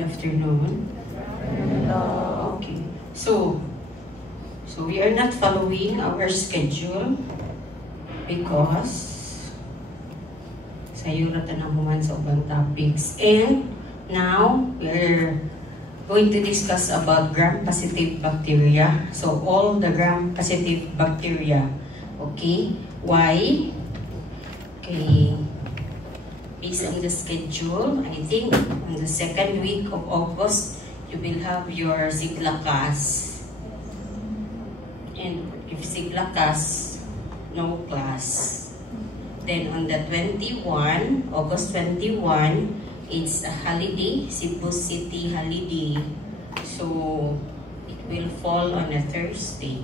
Good afternoon. Okay. So we are not following our schedule because sayo na tanang human sa ubang topics. And now we're going to discuss about gram-positive bacteria. So all the gram-positive bacteria. Okay? Why? Okay. Based on the schedule, I think on the second week of August, you will have your Siglakas. And if Siglakas, no class. Then on the 21, August 21, it's a holiday, Cebu City holiday. So it will fall on a Thursday.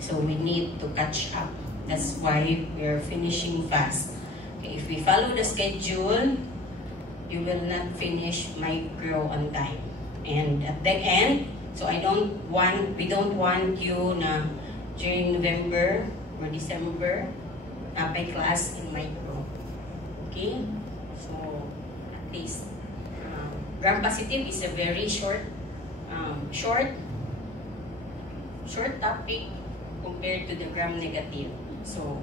So we need to catch up. That's why we're finishing fast. Okay, if we follow the schedule, you will not finish micro on time. And at the end, so we don't want you na during November or December by class in micro. Okay? So at least gram-positive is a very short topic compared to the gram-negative. So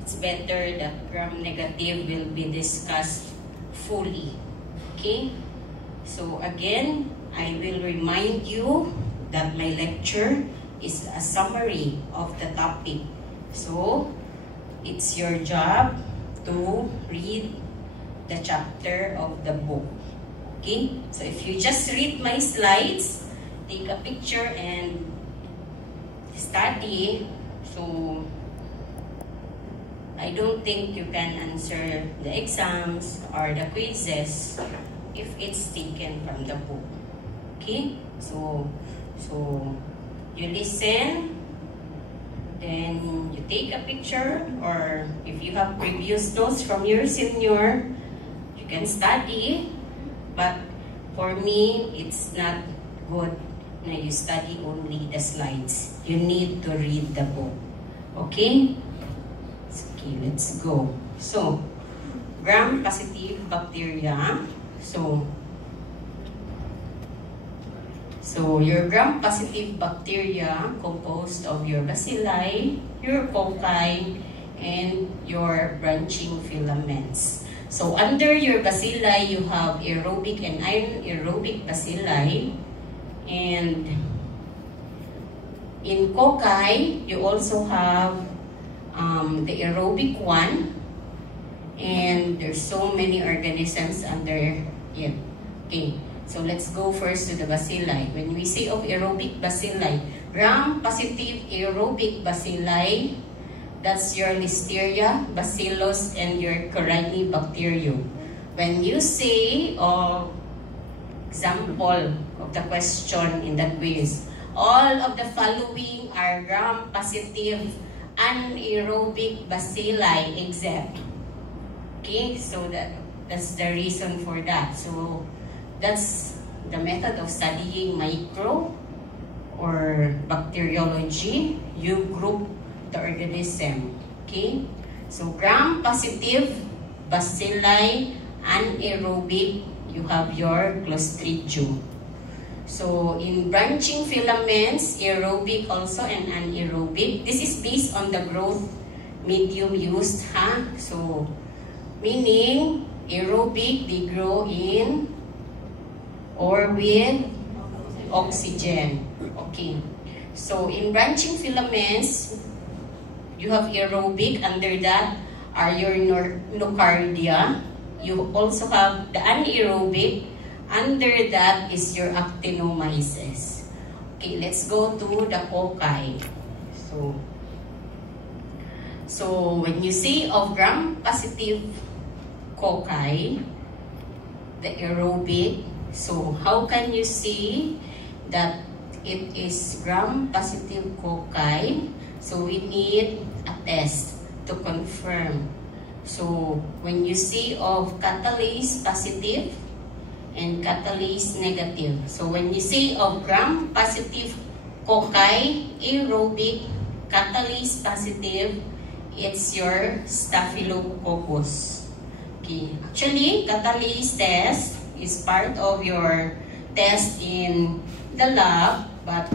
it's better that gram-negative will be discussed fully. Okay? So again, I will remind you that my lecture is a summary of the topic. So it's your job to read the chapter of the book. Okay? So if you just read my slides, take a picture and study, so I don't think you can answer the exams or the quizzes if it's taken from the book. Okay? So you listen, then you take a picture, or if you have previous notes from your senior, you can study. But for me, it's not good na you study only the slides. You need to read the book. Okay? Okay, let's go. So, gram-positive bacteria. So your gram-positive bacteria composed of your bacilli, your cocci, and your branching filaments. So under your bacilli, you have aerobic and anaerobic bacilli. And in cocci, you also have the aerobic one, and there's so many organisms under it. Okay, so let's go first to the bacilli. When we say of aerobic bacilli, gram-positive aerobic bacilli, that's your Listeria, Bacillus, and your Corynebacterium. When you say, example of the question in the quiz, all of the following are gram-positive anaerobic bacilli except. Okay, so that's the reason for that. So that's the method of studying micro or bacteriology. You group the organism. Okay, so gram-positive bacilli anaerobic, you have your Clostridium. So in branching filaments, aerobic also and anaerobic. This is based on the growth medium used, So meaning aerobic, they grow in or with oxygen. Okay. So in branching filaments, you have aerobic. Under that are your nocardia. You also have the anaerobic. Under that is your actinomyces. Okay, let's go to the cocci. So when you say of gram-positive cocci, the aerobic, so how can you see that it is gram-positive cocci? So we need a test to confirm. So when you say of catalase positive and catalase negative. So when you say of gram-positive cocci, aerobic, catalase positive, it's your Staphylococcus. Okay. Actually, catalase test is part of your test in the lab, but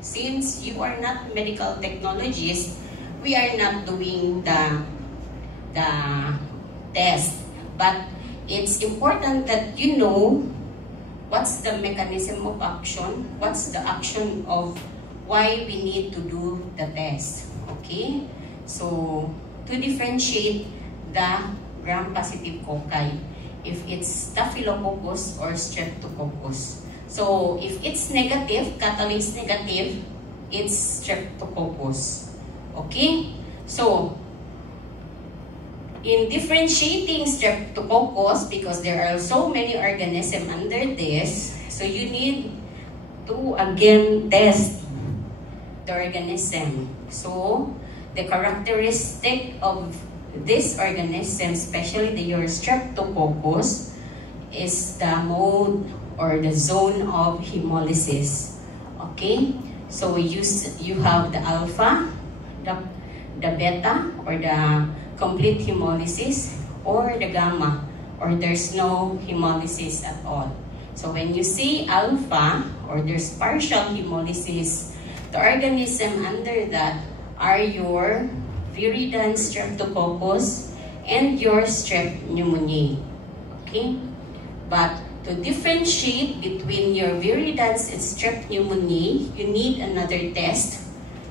since you are not medical technologists, we are not doing the test. But it's important that you know what's the mechanism of action, what's the action of why we need to do the test. Okay? So, to differentiate the gram-positive cocci, if it's Staphylococcus or Streptococcus. So, if it's negative, catalase negative, it's Streptococcus. Okay? So, in differentiating Streptococcus, because there are so many organisms under this, so you need to again test the organism. So, the characteristic of this organism, especially your Streptococcus, is the mode or the zone of hemolysis. Okay? So, you have the alpha, the beta, or the complete hemolysis, or the gamma, or there's no hemolysis at all. So when you see alpha, or there's partial hemolysis, the organism under that are your viridans Streptococcus and your Strep pneumoniae. Okay? But to differentiate between your viridans and Strep pneumoniae, you need another test.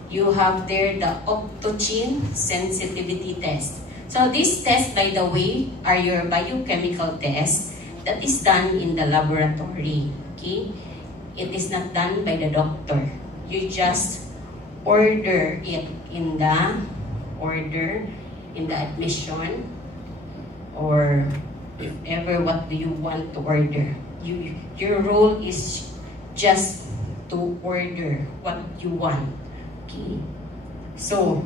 You have there the Optochin sensitivity test. So this test, by the way, are your biochemical tests that is done in the laboratory. Okay? It is not done by the doctor. You just order it in the admission, or if ever what do you want to order. Your role is just to order what you want. Okay. So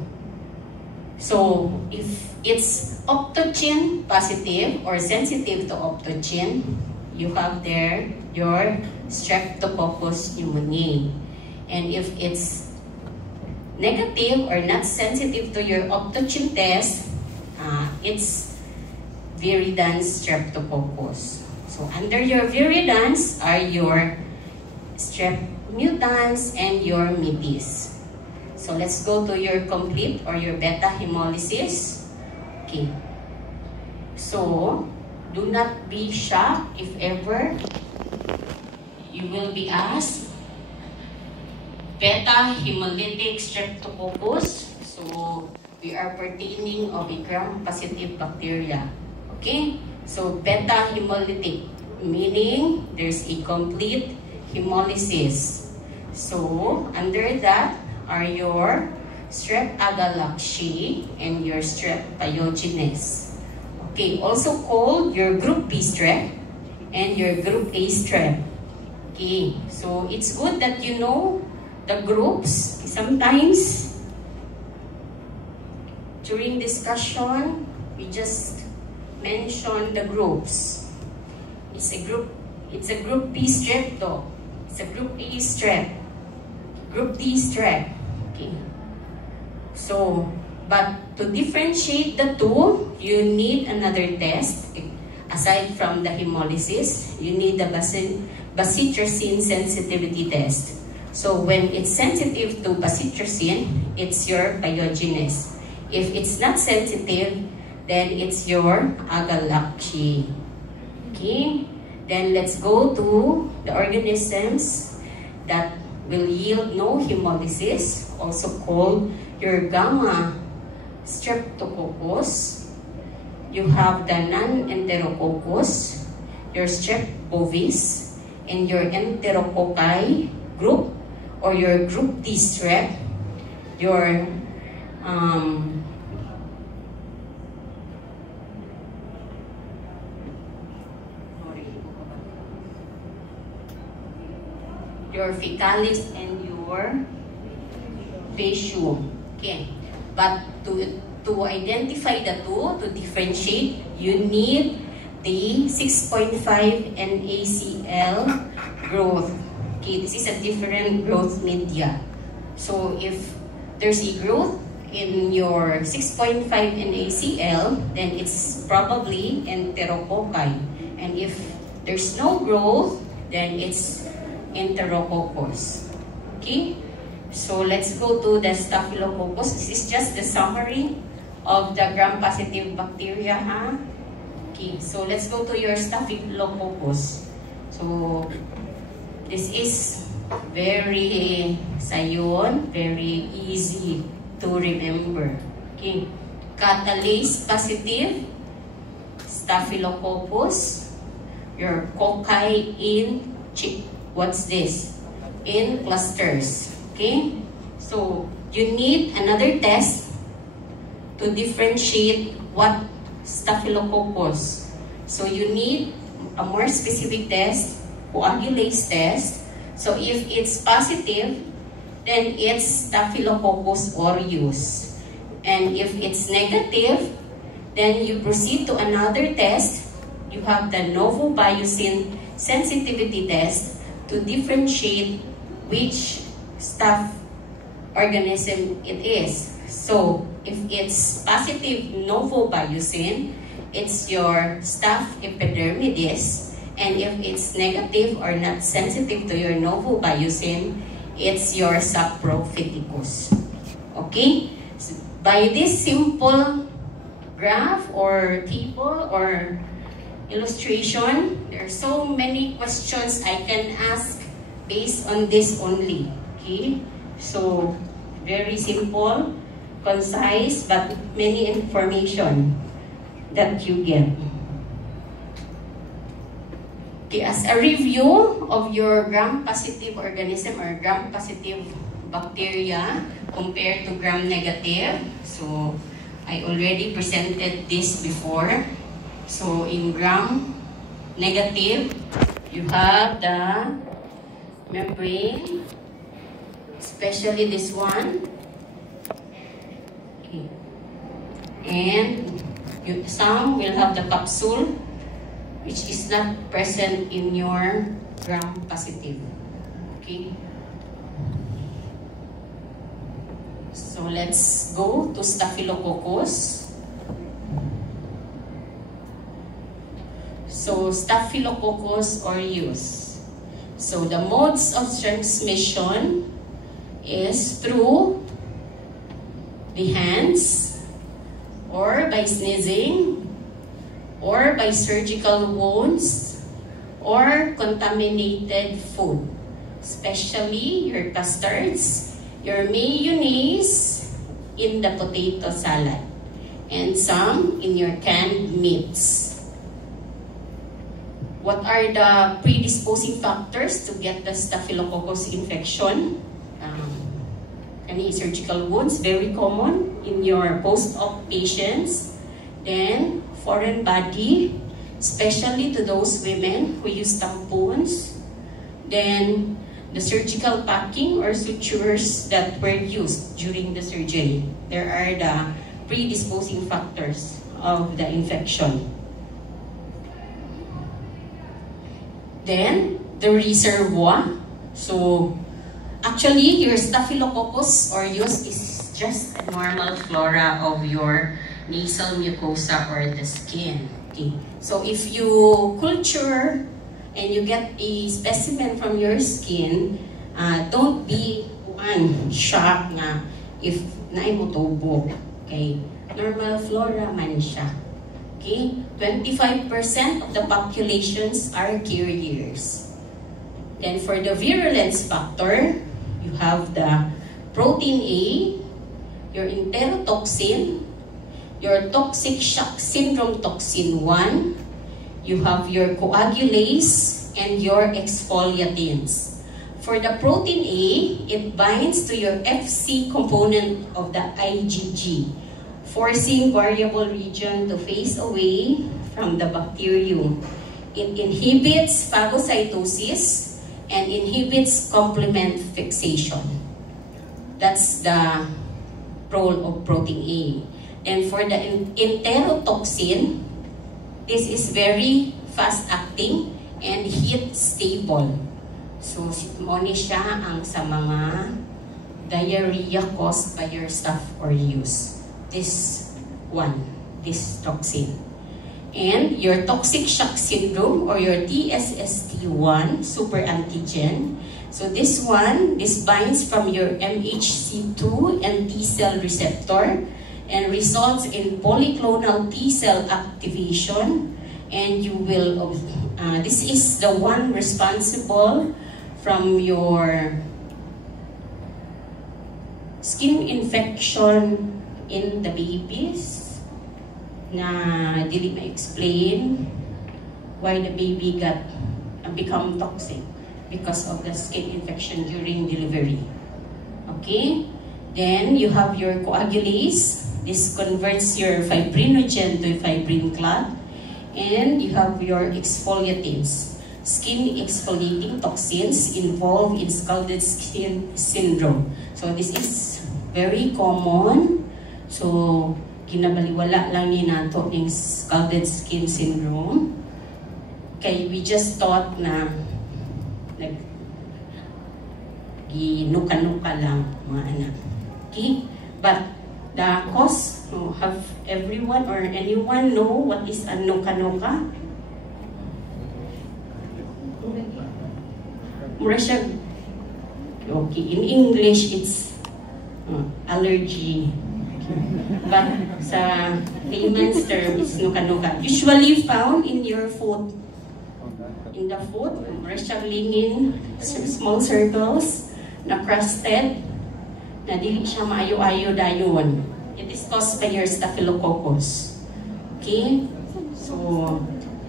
if it's Optochin positive or sensitive to Optochin, you have there your Streptococcus pneumoniae. And if it's negative or not sensitive to your Optochin test, it's viridans Streptococcus. So under your viridans are your Strep mutans and your mitis. So let's go to your complete or your beta hemolysis. Okay. So do not be shocked if ever you will be asked beta hemolytic Streptococcus. So we are pertaining of a gram-positive bacteria. Okay? So beta hemolytic, meaning there's a complete hemolysis. So under that are your Strep agalactiae and your Strep pyogenes. Okay, also called your group B strep and your group A strep. Okay, so it's good that you know the groups. Sometimes during discussion, we just mention the groups. It's a group B strep though. It's a group A strep. Group D strep. Okay. So, but to differentiate the two, you need another test. Aside from the hemolysis, you need the bacitracin sensitivity test. So, when it's sensitive to bacitracin, it's your pyogenes. If it's not sensitive, then it's your agalactiae. Okay? Then let's go to the organisms that will yield no hemolysis, also called your gamma Streptococcus. You have the non-Enterococcus, your Strep bovis, and your Enterococci group, or your group D strep, your fecalis and your facium. Okay, but to identify the two, to differentiate, you need the 6.5 NaCl growth. Okay, this is a different growth media. So if there's a growth in your 6.5 NaCl, then it's probably Enterococci. And if there's no growth, then it's Enterococcus. Okay? So let's go to the Staphylococcus. This is just the summary of the gram-positive bacteria, huh? Okay, so let's go to your Staphylococcus. So this is very very easy to remember. Okay, catalase positive Staphylococcus. Your cocci in what's this? In clusters. Okay, so you need another test to differentiate what Staphylococcus. So you need a more specific test, coagulase test. So if it's positive, then it's Staphylococcus aureus. And if it's negative, then you proceed to another test. You have the novobiocin sensitivity test to differentiate which staph organism it is. So if it's positive novobiocin, it's your Staph epidermidis. And if it's negative or not sensitive to your novobiocin, it's your saprophyticus. Okay? So by this simple graph or table or illustration, there are so many questions I can ask based on this only. Okay? So, very simple, concise, but many information that you get. Okay, as a review of your gram-positive organism or gram-positive bacteria compared to gram-negative, so I already presented this before. So, in gram-negative, you have the membrane, especially this one. Okay. And some will have the capsule, which is not present in your gram-positive. Okay. So let's go to Staphylococcus. So Staphylococcus aureus. So the modes of transmission is through the hands, or by sneezing, or by surgical wounds, or contaminated food, especially your custards, your mayonnaise in the potato salad, and some in your canned meats. What are the predisposing factors to get the Staphylococcus infection? Any surgical wounds, very common in your post-op patients. Then, foreign body, especially to those women who use tampons. Then, the surgical packing or sutures that were used during the surgery. There are the predisposing factors of the infection. Then, the reservoir. So, actually, your Staphylococcus aureus is just a normal flora of your nasal mucosa or the skin. Okay. So, if you culture and you get a specimen from your skin, don't be shocked na if naimutubog. Okay. Normal flora man siya. Okay. 25% of the populations are carriers. Then for the virulence factor, you have the protein A, your enterotoxin, your toxic shock syndrome toxin 1, you have your coagulase, and your exfoliatins. For the protein A, it binds to your Fc component of the IgG, forcing variable region to phase away from the bacterium. It inhibits phagocytosis and inhibits complement fixation. That's the role of protein A. And for the enterotoxin, this is very fast-acting and heat-stable. So, muna siya ang sa mga diarrhea caused by your Staph aureus. This one, this toxin. And your toxic shock syndrome or your TSST1 super antigen. So this binds from your MHC2 and T cell receptor and results in polyclonal T cell activation. And you will, this is the one responsible from your skin infection in the babies na dili ma-explain why the baby become toxic because of the skin infection during delivery. Okay? Then you have your coagulase. This converts your fibrinogen to fibrin clot. And you have your exfoliatins. Skin exfoliating toxins involved in scalded skin syndrome. So this is very common. So ginabaliwala lang ni nato ng scalded skin syndrome. Kay we just thought na ginuka-nuka lang mga anak. Okay? But the cause, have everyone or anyone know what is a nuka-nuka? Mura siya, okay, in English it's allergy. But sa layman's term, it's nuka-nuka. Usually found in your foot. In the foot, mura siya lingin, small circles, na crusted, na dili siya maayo-ayo dayon. It is caused by your staphylococcus. Okay? So,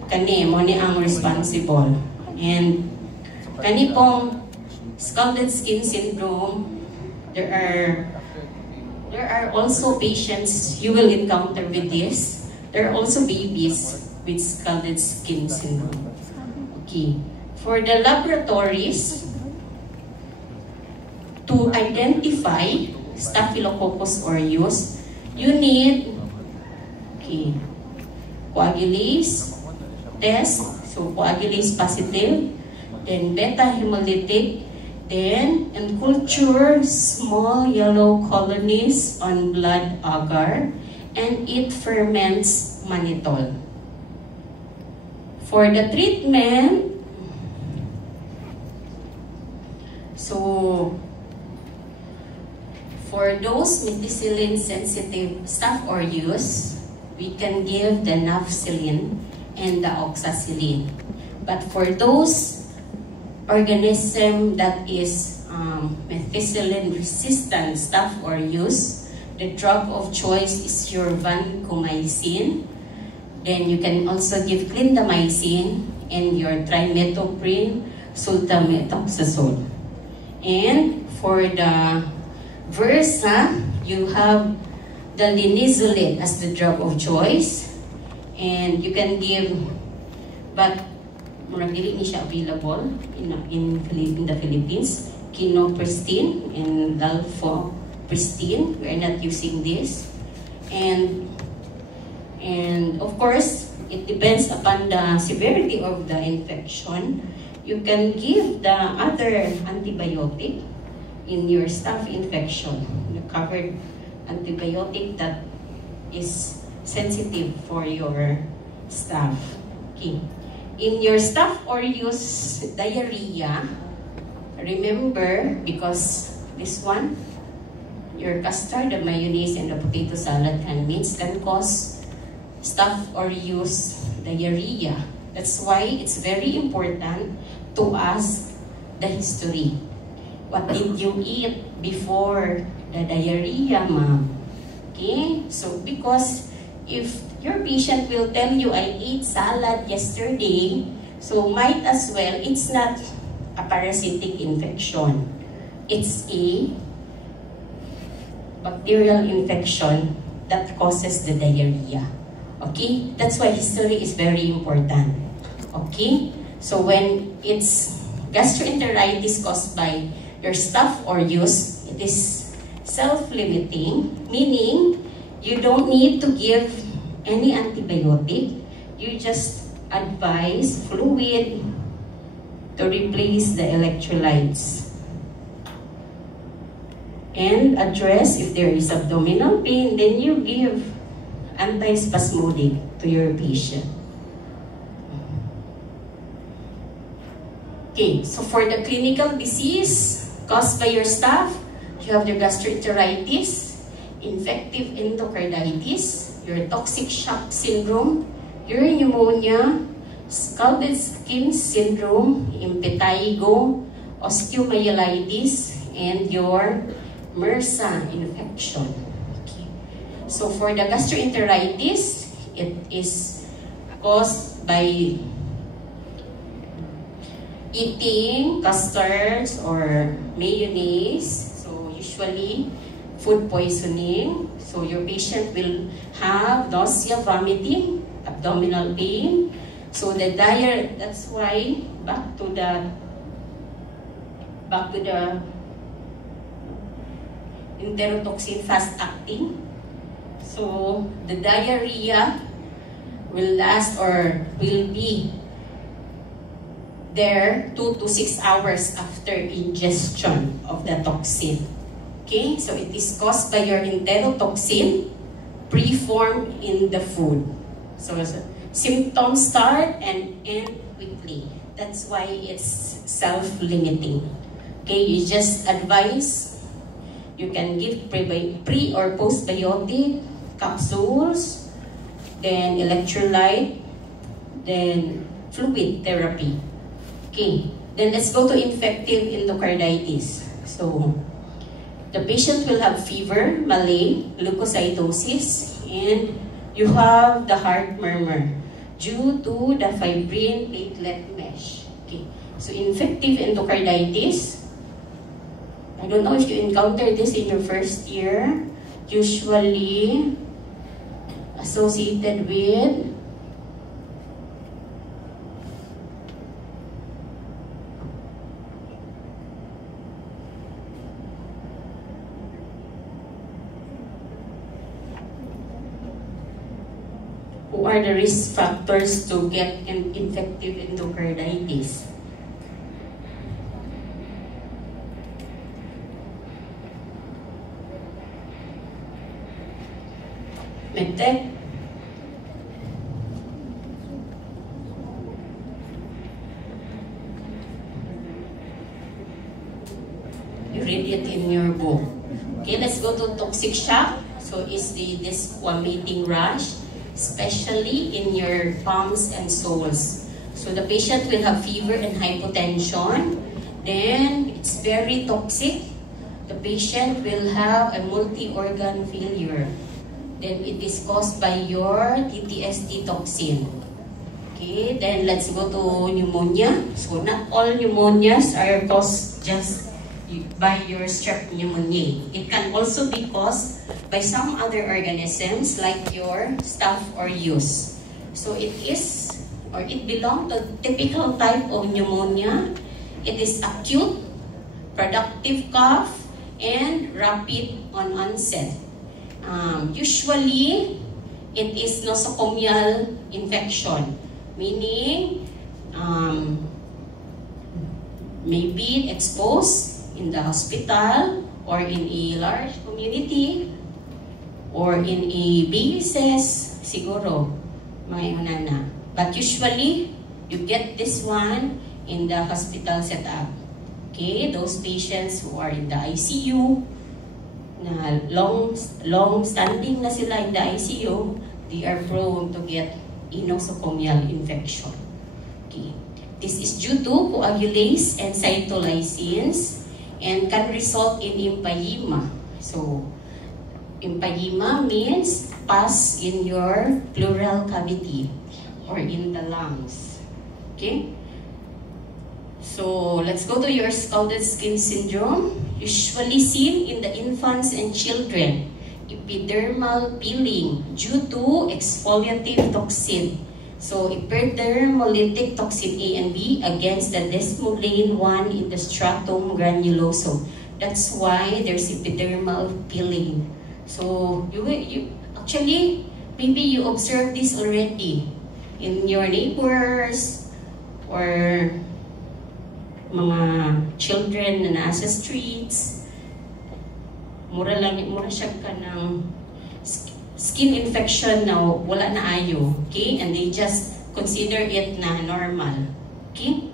kani, mo ni ang responsible. And, kani pong scalded skin syndrome, there are also patients you will encounter with this. There are also babies with scalded skin syndrome. Okay. For the laboratories, to identify Staphylococcus aureus, you need coagulase test, so coagulase positive, then beta hemolytic, then and culture small yellow colonies on blood agar, and it ferments mannitol. For the treatment, so for those methicillin-sensitive Staph aureus, we can give the nafcillin and the oxacillin. But for those organism that is methicillin-resistant Staph aureus, the drug of choice is your vancomycin. Then you can also give clindamycin and your trimethoprim sulfamethoxazole. And for the Versa, you have the linezolid as the drug of choice, and you can give, but murag dili ni siya available in the Philippines. Quinopristine and dalfopristine, we are not using this, and of course it depends upon the severity of the infection. You can give the other antibiotic in your staph infection, the covered antibiotic that is sensitive for your staph. Okay. In your Staph aureus diarrhea, remember, because this one, your custard, the mayonnaise, and the potato salad and meats can cause Staph aureus diarrhea. That's why it's very important to ask the history. What did you eat before the diarrhea, ma'am? Okay? So, because if your patient will tell you, I ate salad yesterday, so might as well, it's not a parasitic infection. It's a bacterial infection that causes the diarrhea. Okay? That's why history is very important. Okay? So, when it's gastroenteritis caused by your Staph aureus, it is self-limiting, meaning you don't need to give any antibiotic. You just advise fluid to replace the electrolytes. And address if there is abdominal pain, then you give antispasmodic to your patient. Okay, so for the clinical disease caused by your staph, you have your gastroenteritis, infective endocarditis, your toxic shock syndrome, your pneumonia, scalded skin syndrome, impetigo, osteomyelitis, and your MRSA infection. Okay. So for the gastroenteritis, it is caused by eating custards or mayonnaise, so usually food poisoning. So your patient will have nausea, vomiting, abdominal pain. So the diet, that's why back to the enterotoxin fast acting. So the diarrhea will last or will be there 2 to 6 hours after ingestion of the toxin. Okay, so it is caused by your enterotoxin preformed in the food. So symptoms start and end quickly. That's why it's self-limiting. Okay, you just advise, you can give pre or postbiotic capsules, then electrolyte, then fluid therapy. Okay, then let's go to infective endocarditis. So, the patient will have fever, malaise, leukocytosis, and you have the heart murmur due to the fibrin platelet mesh. Okay, so infective endocarditis, I don't know if you encountered this in your first year, usually associated with who are the risk factors to get an infective endocarditis. Medtech. You read it in your book. Okay, let's go to toxic shock. So is the desquamating rash, especially in your palms and soles. So the patient will have fever and hypotension. Then it's very toxic. The patient will have a multi-organ failure. Then it is caused by your TTSD toxin. Okay, then let's go to pneumonia. So not all pneumonias are caused just by your strep pneumoniae. It can also be caused by some other organisms like your staph aureus. So it is, or it belongs to typical type of pneumonia. It is acute, productive cough, and rapid on onset. Usually, it is nosocomial infection, meaning maybe exposed in the hospital or in a large community or in a basis, siguro, mga unana. But usually, you get this one in the hospital setup. Okay, those patients who are in the ICU, na long standing na sila in the ICU, they are prone to get nosocomial infection. Okay. This is due to coagulase and cytolysins and can result in empyema. So, empyema means pus in your pleural cavity or in the lungs. Okay? So, let's go to your scalded skin syndrome. Usually seen in the infants and children. Epidermal peeling due to exfoliative toxin. So, epidermolytic toxin A and B against the desmoglein 1 in the stratum granulosum. That's why there's epidermal peeling. So, you actually, maybe you observe this already in your neighbors or mga children na nasa streets. Mura siya ka ng skin infection na wala na ayo, okay? And they just consider it na normal, okay?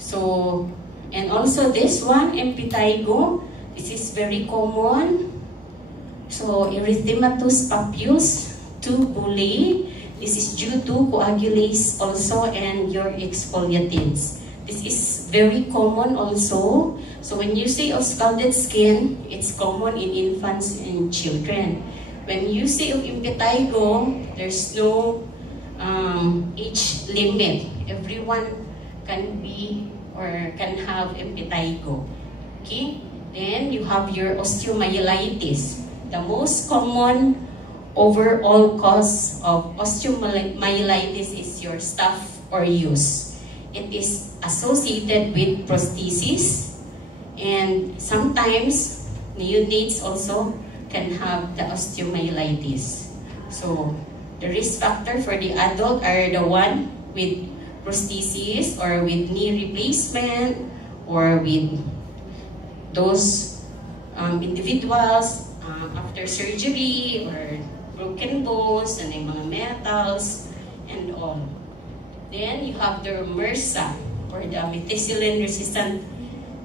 So, and also this one, impetigo, this is very common. So, erythematous papules, 2 bullae, this is due to coagulase also and your exfoliatins. This is very common also. So when you say of scalded skin, it's common in infants and children. When you say of impetigo, there's no age limit. Everyone can be or can have impetigo. Okay? Then you have your osteomyelitis. The most common overall cause of osteomyelitis is your staph aureus. It is associated with prosthesis, and sometimes neonates also can have the osteomyelitis. So the risk factor for the adult are the one with prosthesis or with knee replacement or with those individuals after surgery or broken bones and mga metals and all. Then you have the MRSA or the methicillin resistant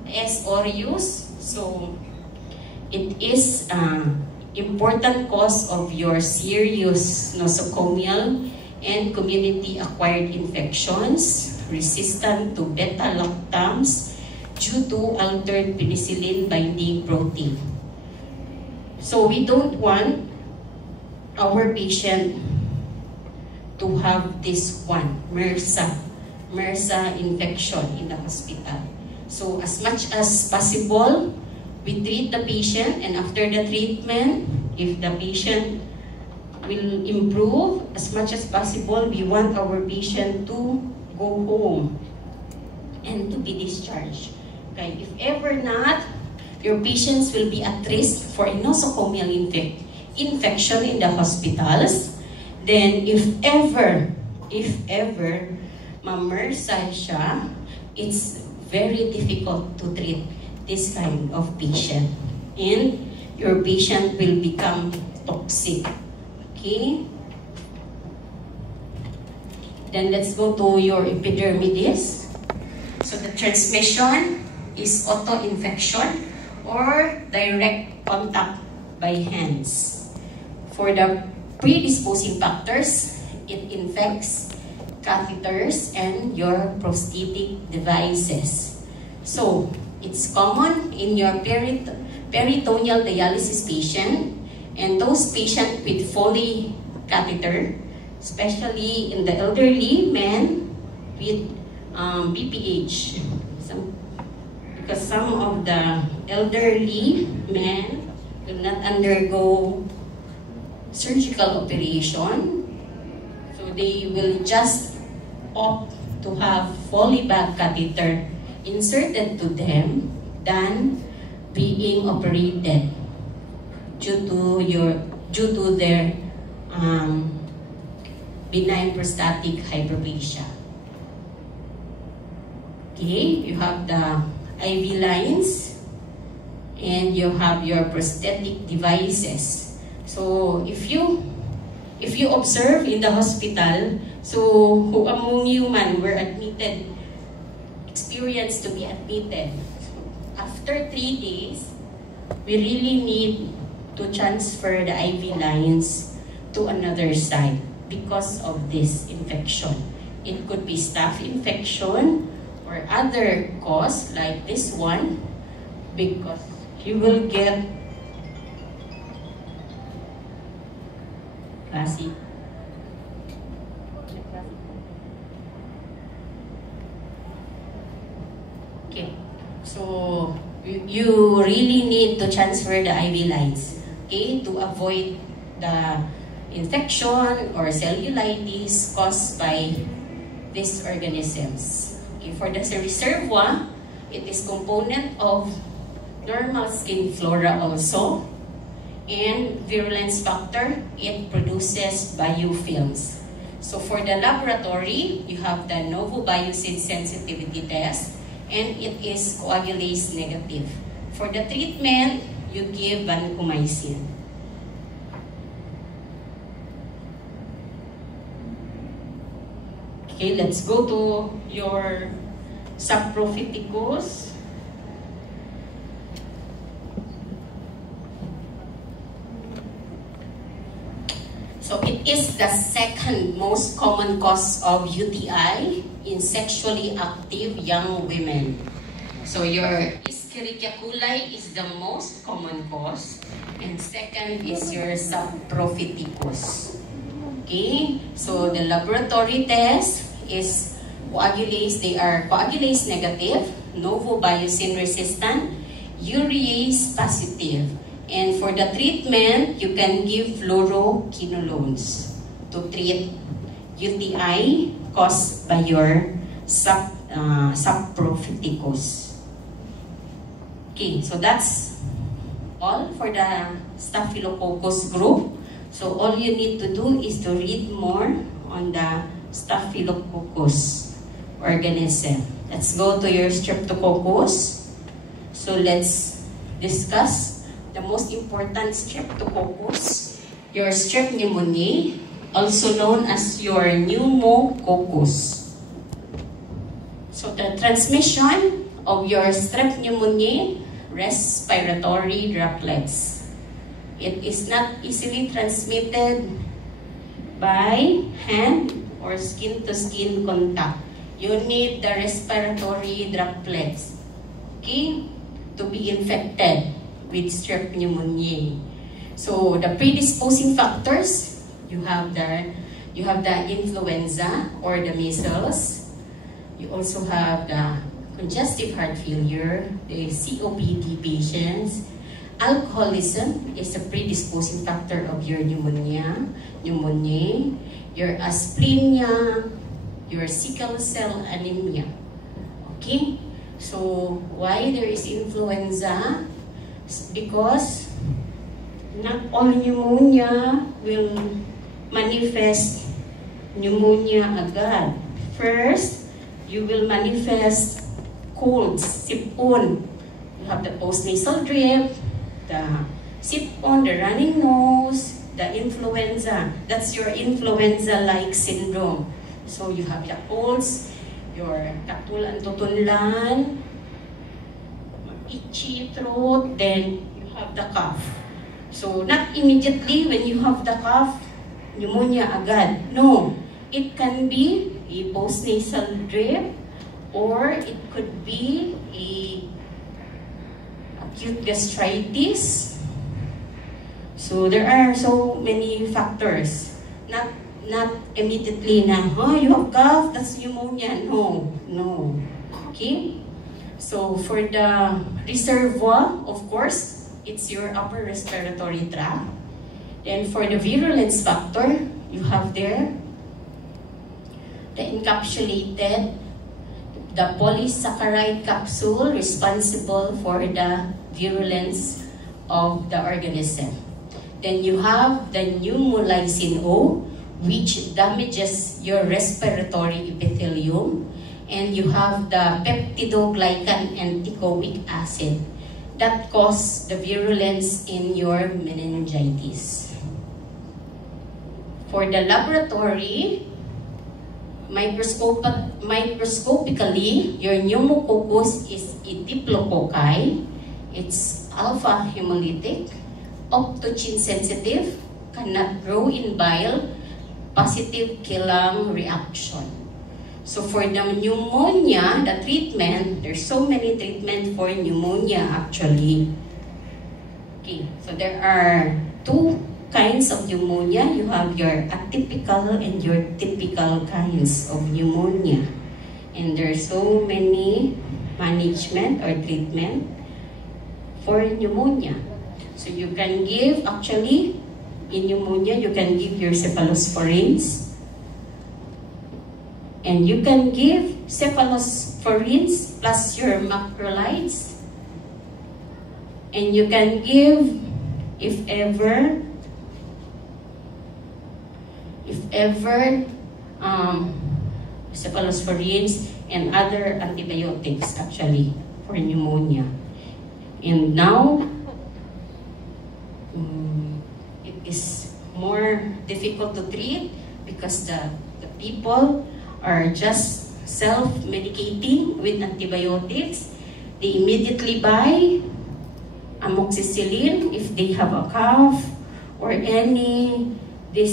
S. aureus. So it is important cause of your serious nosocomial and community acquired infections resistant to beta-lactams due to altered penicillin binding protein. So we don't want our patient to have this one, MRSA infection in the hospital. So as much as possible, we treat the patient, and after the treatment, if the patient will improve, as much as possible, we want our patient to go home and to be discharged. Okay, if ever not, your patients will be at risk for a nosocomial infection in the hospitals. Then if ever ma-MRSA siya, it's very difficult to treat this kind of patient, and your patient will become toxic. Okay? Then let's go to your epidermidis. So the transmission is auto-infection or direct contact by hands. For the predisposing factors, it infects catheters and your prosthetic devices. So, it's common in your peritoneal dialysis patient and those patients with Foley catheter, especially in the elderly men with BPH. Because some of the elderly men will not undergo surgical operation, so they will just opt to have Foley bag catheter inserted to them than being operated due to their benign prostatic hyperplasia. Okay, you have the IV lines and you have your prosthetic devices. So if you observe in the hospital, so who among you man were admitted, experienced to be admitted, after 3 days, we really need to transfer the IV lines to another site because of this infection. It could be staph infection or other cause like this one, because you will get classic. Okay, so you really need to transfer the IV lines, okay, to avoid the infection or cellulitis caused by these organisms. Okay, for the reservoir, it is component of normal skin flora also. And virulence factor, it produces biofilms. So for the laboratory, you have the novobiocin sensitivity test, and it is coagulase negative. For the treatment, you give vancomycin. Okay, let's go to your saprophyticus. So it is the second most common cause of UTI in sexually active young women. So your Escherichia coli is the most common cause, and second is your saprophyticus. Okay, so the laboratory test is coagulase. They are coagulase negative, novobiocin resistant, urease positive. And for the treatment, you can give fluoroquinolones to treat UTI caused by your saprophyticus. Okay, so that's all for the Staphylococcus group. So all you need to do is to read more on the Staphylococcus organism. Let's go to your Streptococcus. So let's discuss the most important Streptococcus, your Strep pneumoniae, also known as your pneumococcus. So the transmission of your Strep pneumoniae, respiratory droplets. It is not easily transmitted by hand or skin-to-skin contact. You need the respiratory droplets, okay, to be infected with Strep pneumoniae. So the predisposing factors, you have the influenza or the measles. You also have the congestive heart failure, the COPD patients. Alcoholism is a predisposing factor of your pneumonia, your asplenia, your sickle cell anemia. Okay, so why there is influenza? Because not all pneumonia will manifest pneumonia agad. First, you will manifest colds, sipon. You have the postnasal drip, the sipon, the running nose, the influenza. That's your influenza-like syndrome. So you have your colds, your katulan-tutunlan, itchy throat, then you have the cough. So not immediately when you have the cough, pneumonia agad. No, it can be a postnasal drip, or it could be a acute gastritis. So there are so many factors. Not immediately na, oh, you have cough, that's pneumonia. No. Okay? So for the reservoir, of course, it's your upper respiratory tract. Then for the virulence factor, you have there the encapsulated, the polysaccharide capsule responsible for the virulence of the organism. Then you have the pneumolysine O, which damages your respiratory epithelium. And you have the peptidoglycan and teichoic acid that cause the virulence in your meningitis. For the laboratory, microscopically, your pneumococcus is a diplococci. It's alpha hemolytic, octochin sensitive, cannot grow in bile, positive Killang reaction. So for the pneumonia, the treatment, there's so many treatments for pneumonia actually. Okay, so there are two kinds of pneumonia. You have your atypical and your typical kinds of pneumonia. And there's so many management or treatment for pneumonia. So you can give, actually, in pneumonia, you can give your cephalosporins. And you can give cephalosporins plus your macrolides. And you can give, if ever, cephalosporins and other antibiotics actually for pneumonia. And now, it is more difficult to treat because the people are just self-medicating with antibiotics. They immediately buy amoxicillin if they have a cough or any they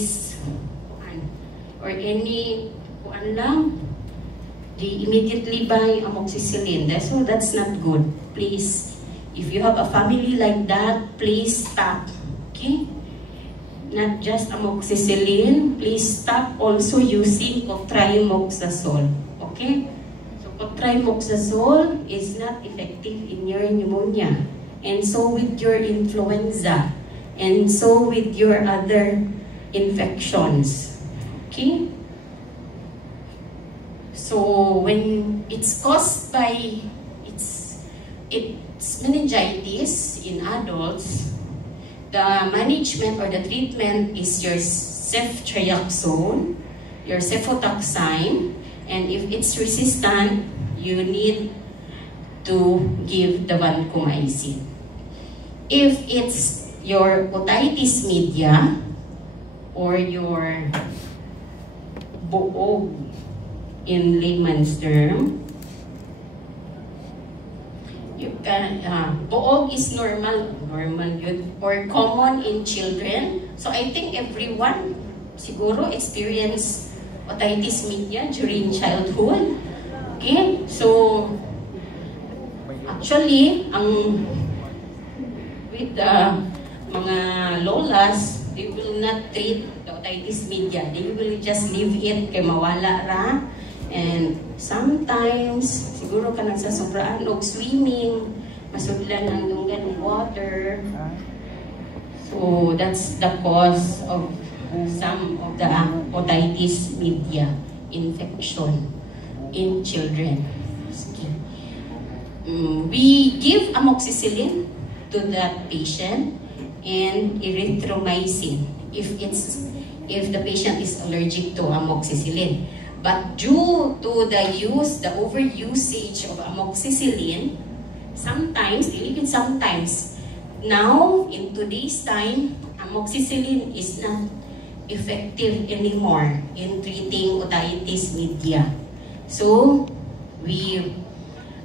immediately buy amoxicillin. So that's not good. Please, if you have a family like that, please stop. Okay? Not just amoxicillin, please stop also using cotrimoxazole. Okay? So cotrimoxazole is not effective in your pneumonia. And so with your influenza. And so with your other infections. Okay? So when it's caused by it's meningitis in adults, the management or the treatment is your ceftriaxone, your cefotaxime, and if it's resistant, you need to give the vancomycin. If it's your otitis media or your buog in layman's term, you can, buog is normal yun, or common in children. So I think everyone siguro experience otitis media during childhood. Okay, so actually, with the mga lolas, they will not treat the otitis media. They will just leave it kay mawala ra. And sometimes, siguro ka nagsasobraan og swimming, masudlan ng dunggan water. So that's the cause of some of the otitis media infection in children. We give amoxicillin to that patient and erythromycin if the patient is allergic to amoxicillin. But due to the overusage of amoxicillin, sometimes, even sometimes, now in today's time, amoxicillin is not effective anymore in treating otitis media. So we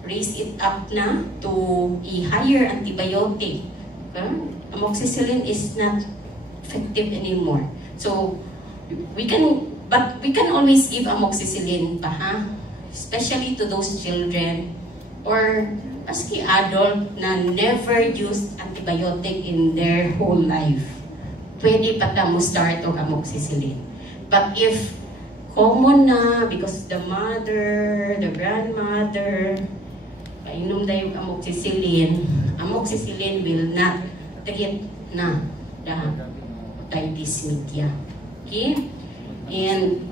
raise it up na to a higher antibiotic. Amoxicillin is not effective anymore. So we can always give amoxicillin pa, ha? Especially to those children or maski adult na never used antibiotic in their whole life. Pwede pa ta mo start og amoxicillin. But if common na because the mother, the grandmother, painom na yung amoxicillin will not treat na the otitis media. Okay? And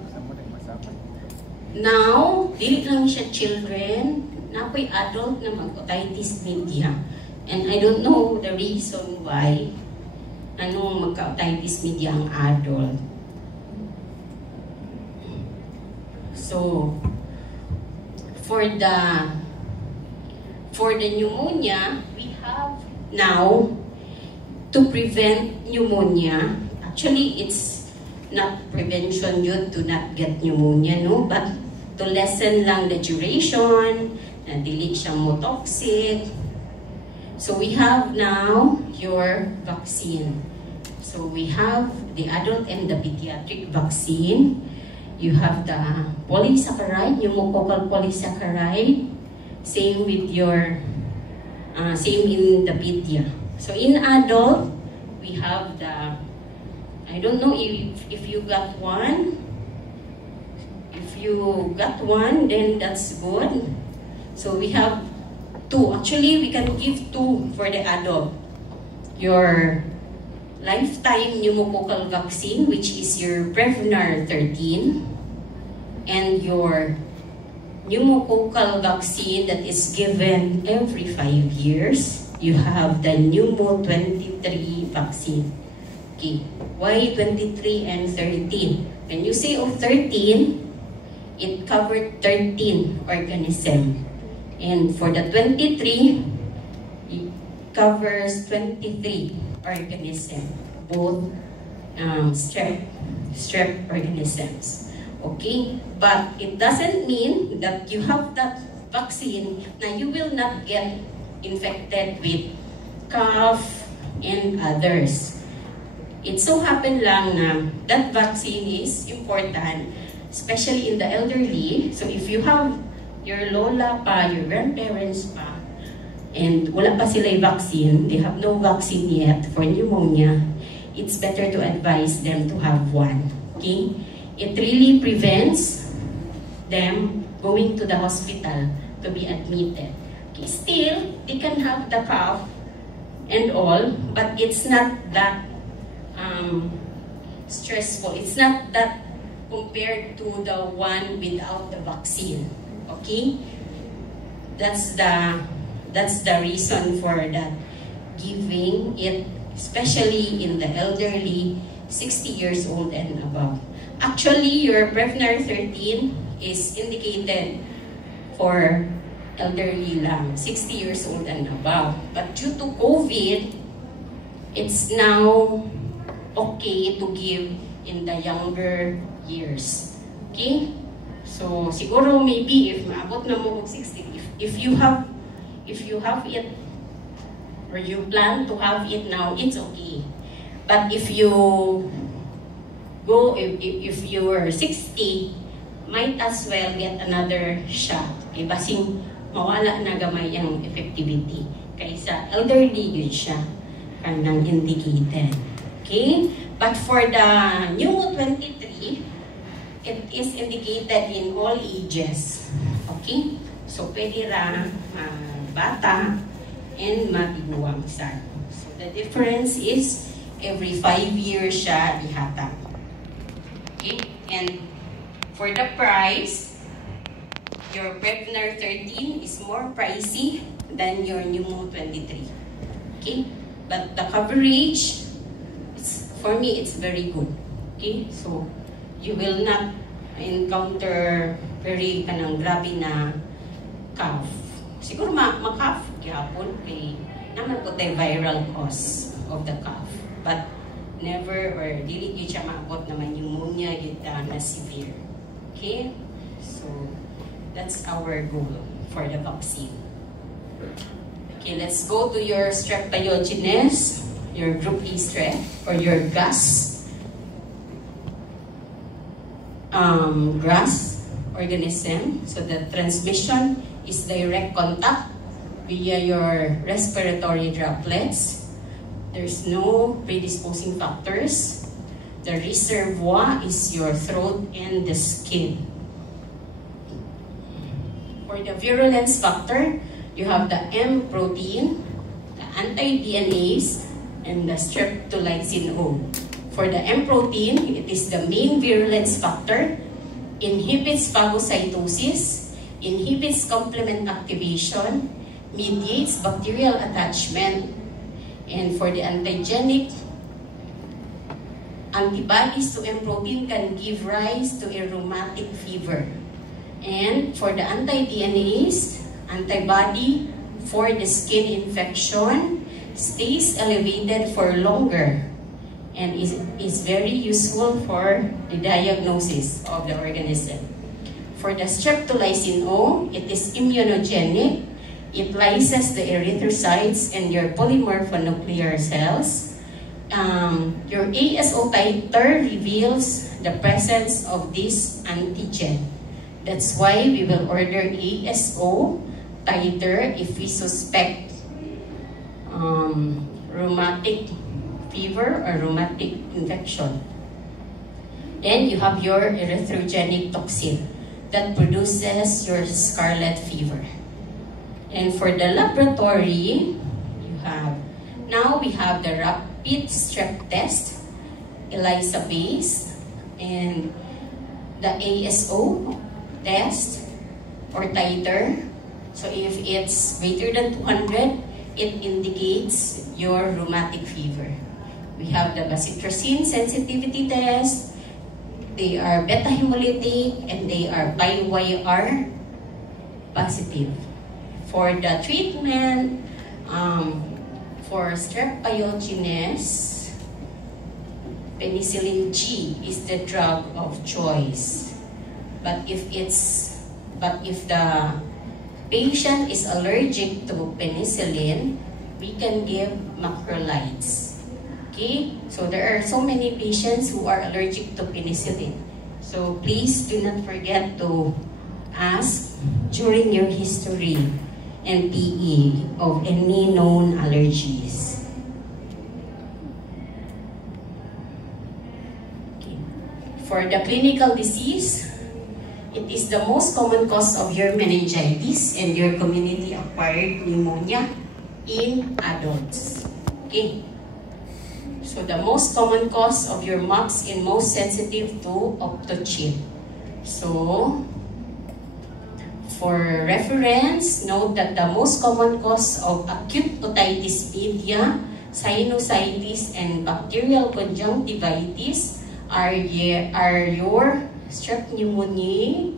now, dili lang siya children, napoy adult na mag-otitis media. And I don't know the reason why anong magka-otitis media ang adult. So, for the pneumonia, we have now to prevent pneumonia. Actually, it's not prevention yun to not get pneumonia, no? But to lessen lang the duration, na dili siya mo toxic. So we have now your vaccine. So we have the adult and the pediatric vaccine. You have the polysaccharide, pneumococcal polysaccharide. Same with your, same in the pedia. So in adult, we have the, I don't know if you got one. If you got one, then that's good. So we have two. Actually, we can give two for the adult. Your lifetime pneumococcal vaccine, which is your Prevnar 13, and your pneumococcal vaccine that is given every 5 years. You have the Pneumo 23 vaccine. Okay, why 23 and 13? When you say of 13, it covered 13 organisms. And for the 23, it covers 23 organisms, both strep organisms. Okay? But it doesn't mean that you have that vaccine na you will not get infected with cough and others. It so happened lang na that vaccine is important, especially in the elderly. So if you have your lola pa, your grandparents pa, and wala pa sila yung vaccine, they have no vaccine yet for pneumonia, it's better to advise them to have one. Okay? It really prevents them going to the hospital to be admitted. Okay? Still, they can have the cough and all, but it's not that stressful. It's not that compared to the one without the vaccine. Okay? That's the reason for that, giving it, especially in the elderly, 60 years old and above. Actually, your Prevnar 13 is indicated for elderly lang, 60 years old and above. But due to COVID, it's now okay to give in the younger years. Okay? So, siguro maybe if maabot na mo 60, if you have it, or you plan to have it now, it's okay. But if you go, if you're 60, might as well get another shot. Okay? Basing mawala na gamay ang effectivity. Kaysa elderly yun siya kanang indicated. Okay? But for the Pneumo 23, it is indicated in all ages. Okay? So, pwede ra bata and matiguang sad. So, the difference is every 5 years siya ihatag. Okay? And for the price, your Prevnar 13 is more pricey than your Pneumo 23. Okay? But the coverage, for me, it's very good. Okay? So, you will not encounter very kanang grabe na cough. Siguro ma-cough gyapon kay naman po tayo viral cause of the cough. But never or dili gyud siya maabot naman pneumonia gyud na severe. Okay? So, that's our goal for the vaccine. Okay, let's go to your Strep pyogenes, your group A strep, or your GAS. GRAS organism. So the transmission is direct contact via your respiratory droplets. There's no predisposing factors. The reservoir is your throat and the skin. For the virulence factor, you have the M protein, the anti-DNase, and the streptolizin O. For the M protein, it is the main virulence factor, inhibits phagocytosis, inhibits complement activation, mediates bacterial attachment, and for the antigenic, antibodies to M protein can give rise to a rheumatic fever. And for the anti-DNase, antibody for the skin infection stays elevated for longer and is very useful for the diagnosis of the organism. For the streptolizin O, it is immunogenic. It lyses the erythrocytes and your polymorphonuclear cells. Your ASO titer reveals the presence of this antigen. That's why we will order ASO titer if we suspect rheumatic fever or rheumatic infection. Then you have your erythrogenic toxin that produces your scarlet fever. And for the laboratory, we have the rapid strep test, ELISA base, and the ASO test or titer. So if it's greater than 200, it indicates your rheumatic fever. We have the bacitracin sensitivity test. They are beta hemolytic and they are PyYR positive. For the treatment, for strep pyogenes, penicillin G is the drug of choice. But if the patient is allergic to penicillin, we can give macrolides. Okay? So there are so many patients who are allergic to penicillin. So please do not forget to ask during your history and PE of any known allergies. Okay. For the clinical disease, it is the most common cause of your meningitis and your community-acquired pneumonia in adults. Okay. So the most common cause of your mumps and most sensitive to Optochip. So for reference, note that the most common cause of acute otitis media, sinusitis, and bacterial conjunctivitis are your strep pneumoniae,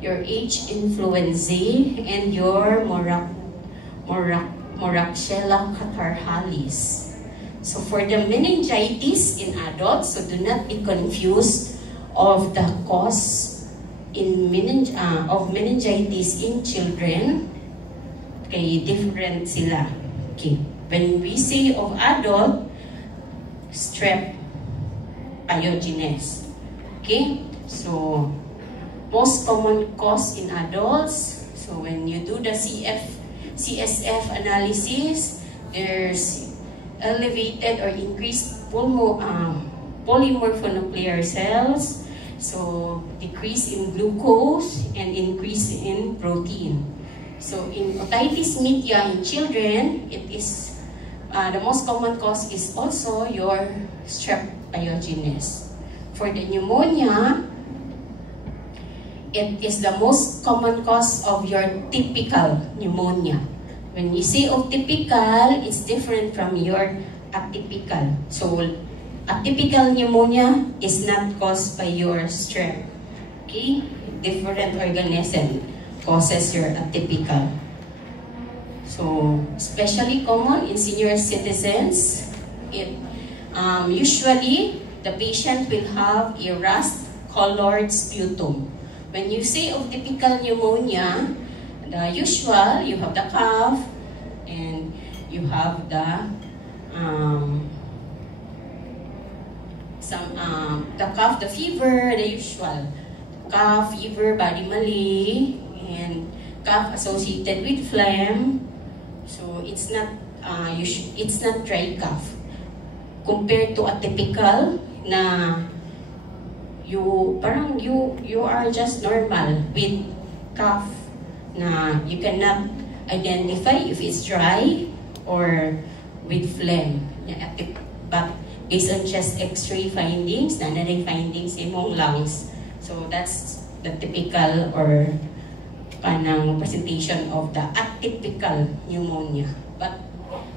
your H. influenzae, and your Moraxella catarrhalis. So for the meningitis in adults, so do not be confused of the cause of meningitis in children. Okay, different sila. Okay, when we say of adult, strep pyogenes. Okay, so most common cause in adults. So when you do the CSF analysis, there's elevated or increased polymorphonuclear cells, so decrease in glucose and increase in protein. So in otitis media in children, it is the most common cause is also your strep pyogenes. For the pneumonia, it is the most common cause of your typical pneumonia. When you say of typical, it's different from your atypical. So, atypical pneumonia is not caused by your strep. Okay? Different organism causes your atypical. So, especially common in senior citizens, usually the patient will have a rust-colored sputum. When you say of typical pneumonia, the usual, you have the cough, and you have the cough, the fever, the usual cough, fever, body malaise, and cough associated with phlegm. So it's not dry cough compared to a typical na you are just normal with cough. Na you cannot identify if it's dry or with phlegm. But based on chest X-ray findings, nanay findings imong lungs. So that's the typical or kanang presentation of the atypical pneumonia. But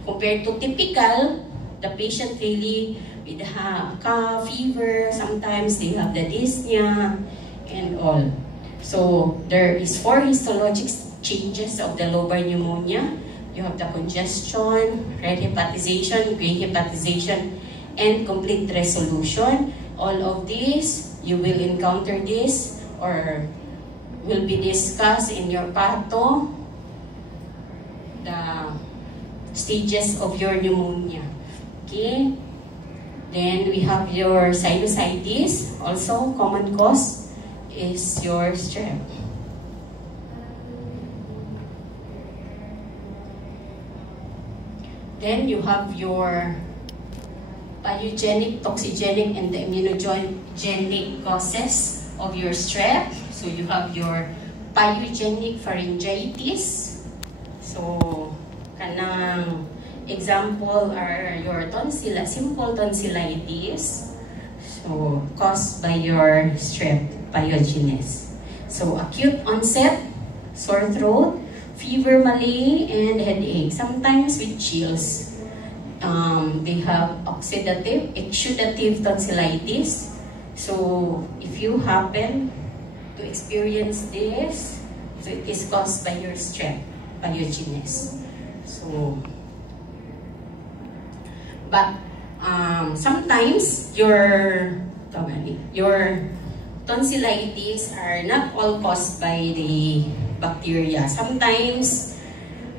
compared to typical, the patient really with cough, fever, sometimes they have the dyspnea and all. So there is 4 histologic changes of the lobar pneumonia. You have the congestion, red hepatization, gray hepatization, and complete resolution. All of these, you will encounter this or will be discussed in your patho, the stages of your pneumonia. Okay? Then we have your sinusitis, also common cause is your strep. Then you have your pyogenic, toxigenic, and the immunogenic causes of your strep. So you have your pyogenic pharyngitis. So kanang example are your simple tonsillitis. So caused by your strep pyogenes. So acute onset, sore throat, fever, malaise, and headache. Sometimes with chills. They have oxidative, exudative tonsillitis. So if you happen to experience this, so it is caused by your strep pyogenes. So, but sometimes your tonsillitis are not all caused by the bacteria. Sometimes,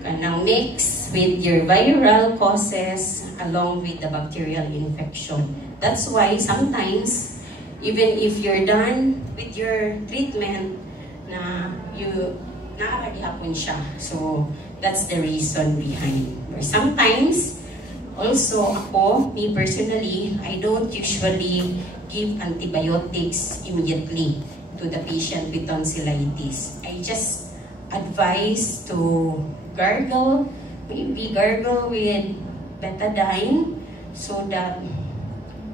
kanang mix with your viral causes along with the bacterial infection. That's why sometimes, even if you're done with your treatment, na you nakakagihapon siya. So, that's the reason behind. Or sometimes, also ako, me personally, I don't usually give antibiotics immediately to the patient with tonsillitis. I just advise to gargle, maybe gargle with betadine so that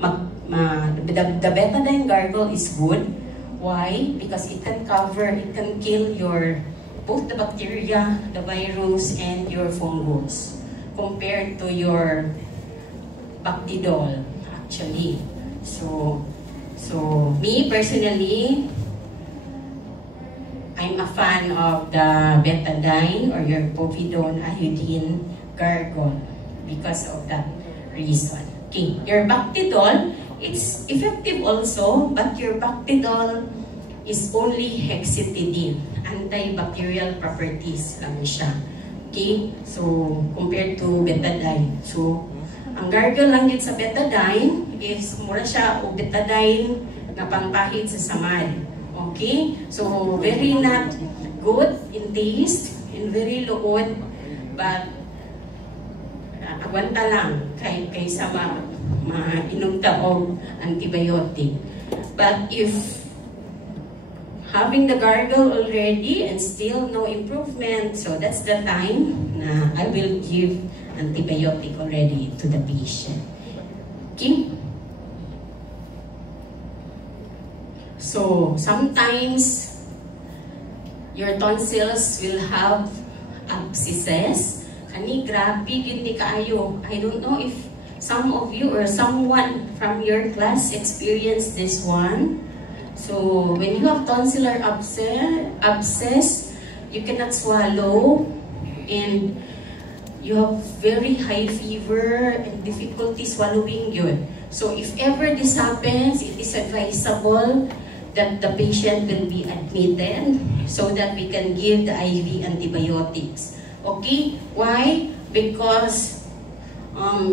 the betadine gargle is good. Why? Because it can kill both the bacteria, the virus, and your fungus compared to your Bactidol, actually. So me personally, I'm a fan of the betadine or your povidone iodine gargle because of that reason. Okay, your Bactidol, it's effective also, but your Bactidol is only hexitidine. Antibacterial properties lang siya. Okay, so compared to betadine. So, ang gargle lang din sa betadine is mura siya o betadine na pangpahid sa samad. Okay? So, very not good in taste and very luod, but agwanta lang kaysa mainom ta og antibiotic. But if having the gargle already and still no improvement, so that's the time na I will give antibiotic already to the patient. Okay? So, sometimes your tonsils will have abscesses. Kani, grabe, gindi kaayo. I don't know if some of you or someone from your class experienced this one. So, when you have tonsillar abscess, you cannot swallow and you have very high fever and difficulty swallowing yun. So, if ever this happens, it is advisable that the patient will be admitted so that we can give the IV antibiotics. Okay? Why? Because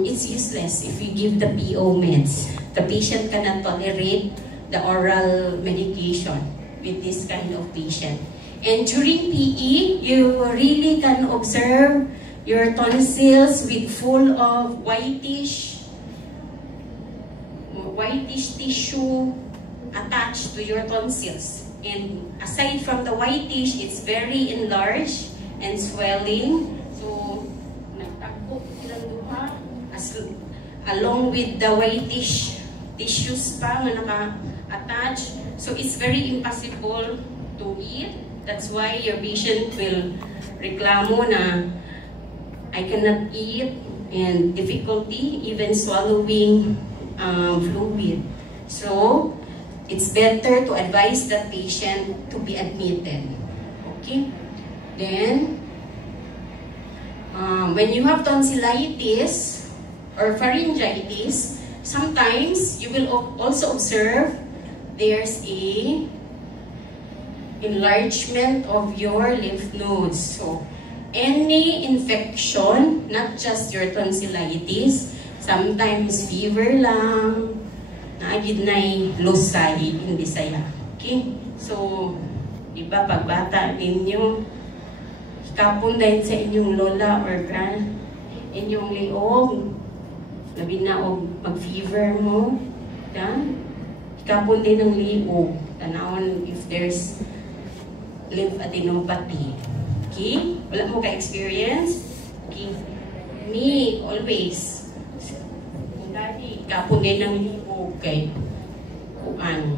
it's useless if we give the PO meds. The patient cannot tolerate the oral medication with this kind of patient. And during PE, you really can observe your tonsils with full of whitish tissue attached to your tonsils. And aside from the whitish, it's very enlarged and swelling. So, nagtagpo ilang duha along with the whitish tissues pa nga naka-attach. So, it's very impossible to eat. That's why your patient will reklamo na I cannot eat and difficulty even swallowing fluid. So, it's better to advise the patient to be admitted. Okay? Then, when you have tonsillitis or pharyngitis, sometimes you will also observe there's a enlargement of your lymph nodes. So, any infection, not just your tonsillitis, sometimes fever lang, naagid na'y lusay in Bisaya. Okay? So, di ba, pagbata ninyo, kapon dahil sa inyong lola or inyong liog, labi na og mag-fever mo, kapon din ng liog, tanawon if there's lymphadenopathy. Okay? Wala mo ka-experience? Okay? Me, always. Dati, kapon din ng liog kay kuan.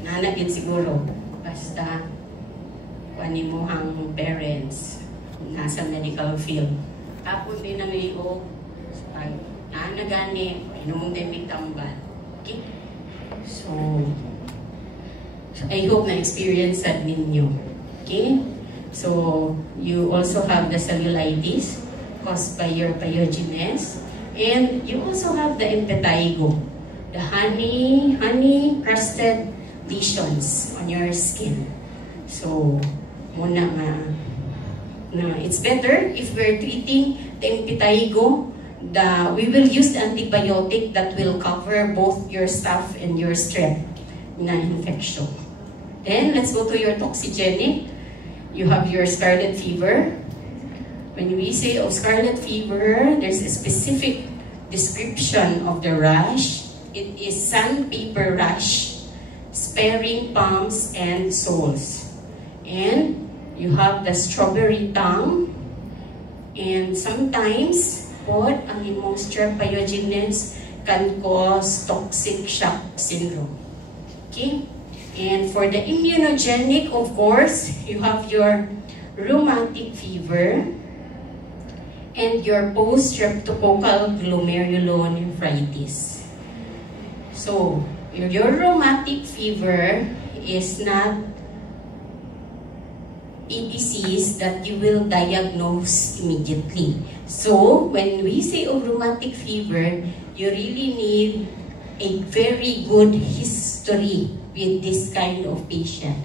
Nanagin siguro. Basta, kuanin mo ang parents nasa medical field. Kapon din ng liog. Nanagani, inumong din tambal. Okay? So, I hope na-experience that ninyo. Okay? So, you also have the cellulitis caused by your pyogenes. And you also have the impetigo, the honey-crusted lesions on your skin. So, muna nga, it's better if we're treating the impetigo, we will use the antibiotic that will cover both your staph and your strep na infection. Then, let's go to your toxigenic. You have your scarlet fever. When we say of scarlet fever, there's a specific description of the rash. It is sandpaper rash, sparing palms and soles. And you have the strawberry tongue. And sometimes, ang imong strep pyogenes can cause toxic shock syndrome. Okay? And for the immunogenic, of course, you have your rheumatic fever and your post-streptococcal glomerulonephritis. So, your rheumatic fever is not a disease that you will diagnose immediately. So, when we say of rheumatic fever, you really need a very good history with this kind of patient.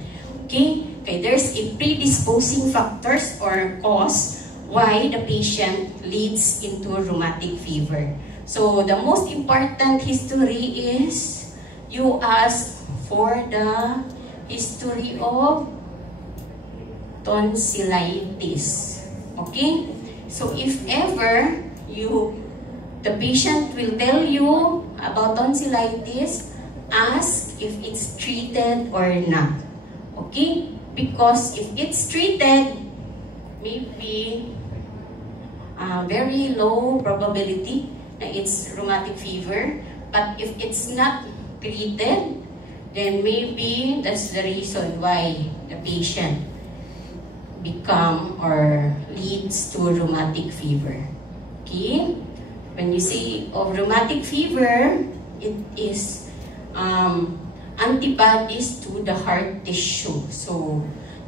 Okay? There's a predisposing factors or cause why the patient leads into rheumatic fever. So, the most important history is you ask for the history of tonsillitis. Okay? So, if ever the patient will tell you about tonsillitis, ask if it's treated or not. Okay? Because if it's treated, maybe very low probability that it's rheumatic fever. But if it's not treated, then maybe that's the reason why the patient become or leads to rheumatic fever. Okay? When you say of rheumatic fever, it is antibodies to the heart tissue. So,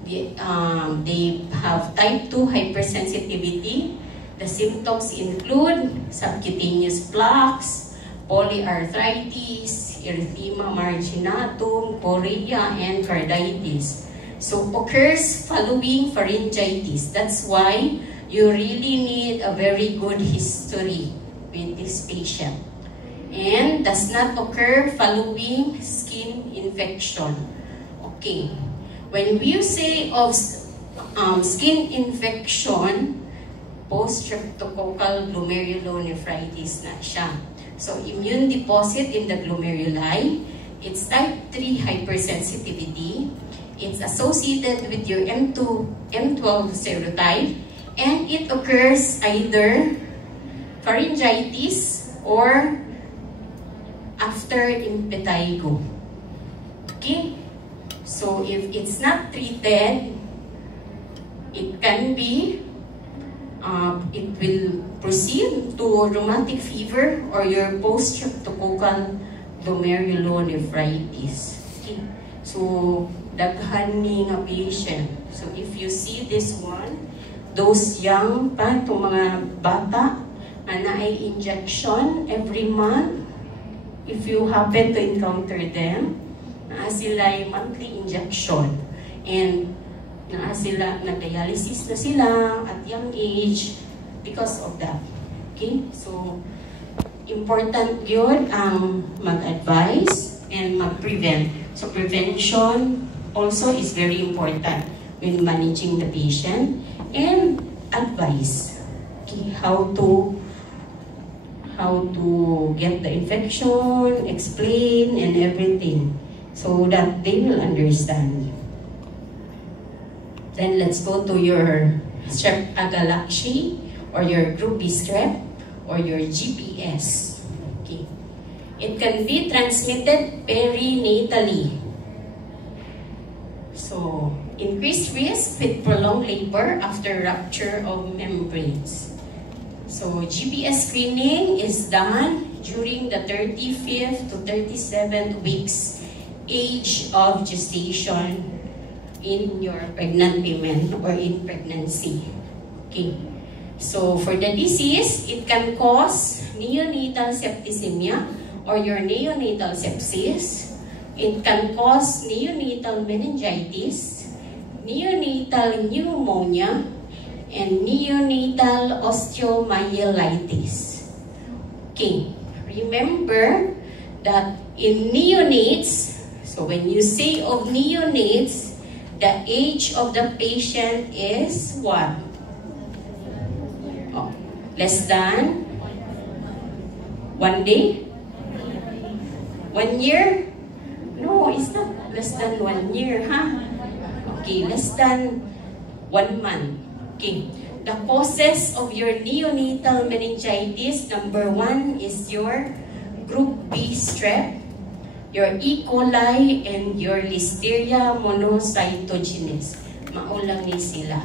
they have type 2 hypersensitivity. The symptoms include subcutaneous plaques, polyarthritis, erythema marginatum, chorea, and carditis. So, occurs following pharyngitis. That's why you really need a very good history with this patient. And does not occur following skin infection. Okay. When we say of skin infection, post-streptococcal glomerulonephritis na siya. So, immune deposit in the glomeruli. It's type 3 hypersensitivity. It's associated with your M12 serotype. And it occurs either pharyngitis or after impetigo. Okay? So, if it's not treated, it can be, it will proceed to rheumatic fever or your post-streptococcal glomerulonephritis. Okay? So, daghan ni nga patient. So, if you see this one, those young pa, itong mga bata, na ay injection every month, if you happen to encounter them, sila ay monthly injection. And sila, nag-dialysis na sila at young age because of that. Okay? So, important yun ang mag-advise and mag-prevent. So, prevention also is very important when managing the patient. And advice. Okay? How to get the infection, explain, and everything, so that they will understand. Then let's go to your strep agalactiae, or your group B strep, or your GPS. Okay. It can be transmitted perinatally. So, increased risk with prolonged labor after rupture of membranes. So, GPS screening is done during the 35th to 37th weeks age of gestation in your pregnant women or in pregnancy. Okay. So, for the disease, it can cause neonatal septicemia or your neonatal sepsis, It can cause neonatal meningitis, neonatal pneumonia, and neonatal osteomyelitis. Okay, remember that in neonates, so when you say of neonates, the age of the patient is what? Oh, less than 1 day? 1 year? No, it's not less than 1 year, huh? Okay, less than 1 month. Okay, the causes of your neonatal meningitis, number 1 is your group B strep, your E. coli, and your Listeria monocytogenes. Maulang ni sila.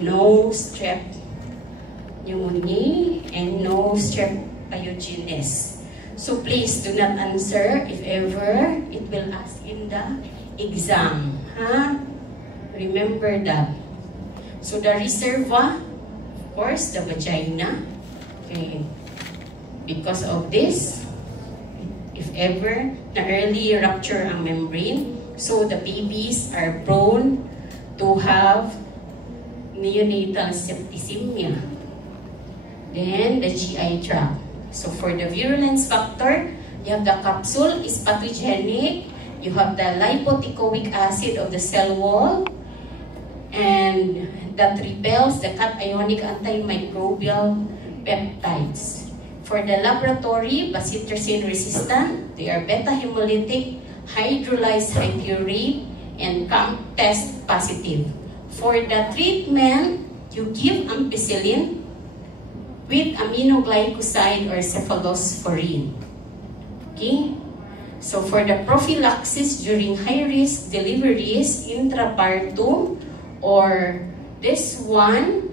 No strep pneumoniae and no strep pyogenes. So please do not answer if ever it will ask in the exam. Huh? Remember that. So the reservoir, of course, the vagina. Okay. Because of this, if ever na early rupture ang membrane, so the babies are prone to have neonatal septicemia. Then the GI tract. So for the virulence factor, you have the capsule is pathogenic. You have the lipoteichoic acid of the cell wall, and that repels the cationic antimicrobial peptides. For the laboratory, bacitracin resistant, they are beta hemolytic, hydrolyzed hypurate, and CAMP test positive. For the treatment, you give ampicillin with aminoglycoside or cephalosporin. Okay? So for the prophylaxis during high-risk deliveries, intrapartum, or this one,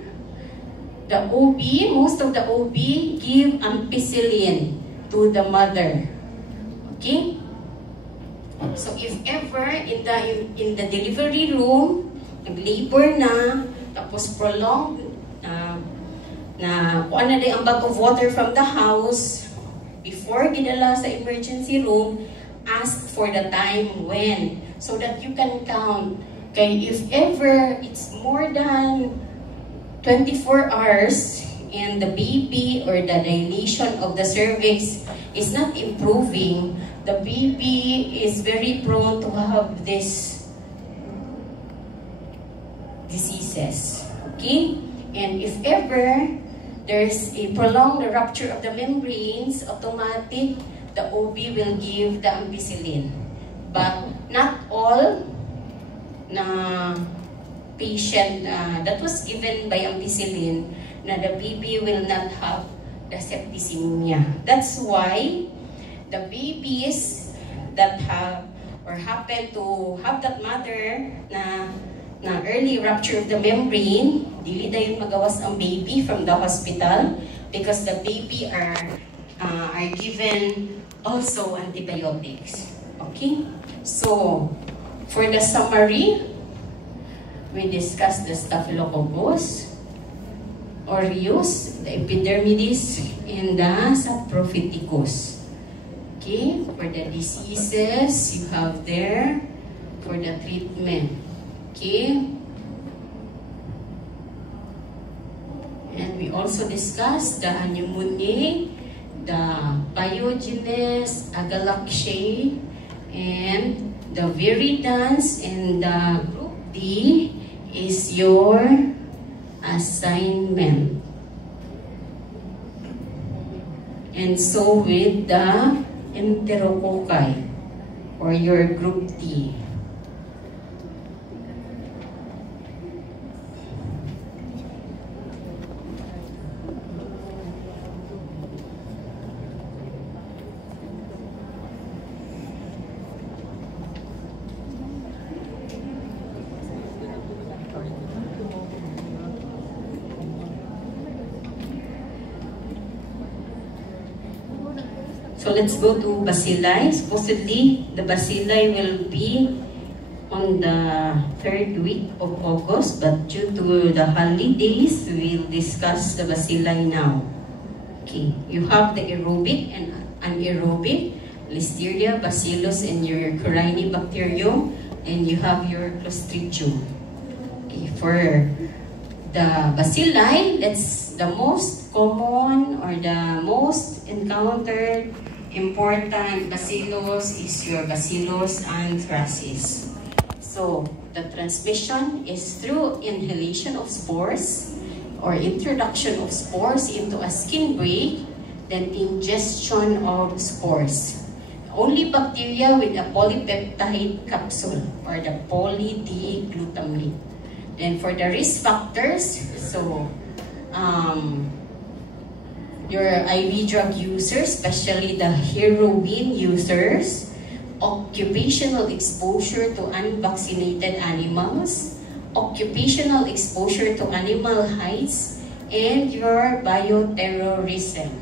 the OB, most of the OB give ampicillin to the mother. Okay? So if ever in the delivery room, nag-labor na, tapos prolonged, na kung ano din ang bag of water from the house, before ginala sa emergency room, ask for the time when, so that you can count. Okay, if ever it's more than 24 hours and the baby or the dilation of the cervix is not improving, the baby is very prone to have these diseases. Okay? And if ever there's a prolonged rupture of the membranes, automatic, the OB will give the ampicillin. But not all na patient that was given by ampicillin, na the baby will not have the septicemia. That's why the babies that have or happen to have that mother na early rupture of the membrane, dili dayon magawas ang baby from the hospital because the baby are given also antibiotics. Okay? So, for the summary, we discussed the Staphylococcus aureus, the epidermidis, and the saprophyticus. Okay? For the diseases, you have there for the treatment. Okay? And we also discussed the pneumonia, the pyogenes, agalactiae, and the viridans, and the group D is your assignment. And so with the enterococci, or your group D. So let's go to bacilli. Supposedly, the bacilli will be on the 3rd week of August, but due to the holidays, we'll discuss the bacilli now. Okay, you have the aerobic and anaerobic. Listeria, Bacillus, and your Corynebacterium, and you have your Clostridium. Okay, for the bacilli, that's the most common or the most encountered important bacillus is your Bacillus anthracis. So the transmission is through inhalation of spores or introduction of spores into a skin break, then ingestion of spores. Only bacteria with a polypeptide capsule or the poly-D-glutamate. Then for the risk factors, so your IV drug users, especially the heroin users, occupational exposure to unvaccinated animals, occupational exposure to animal hides, and your bioterrorism.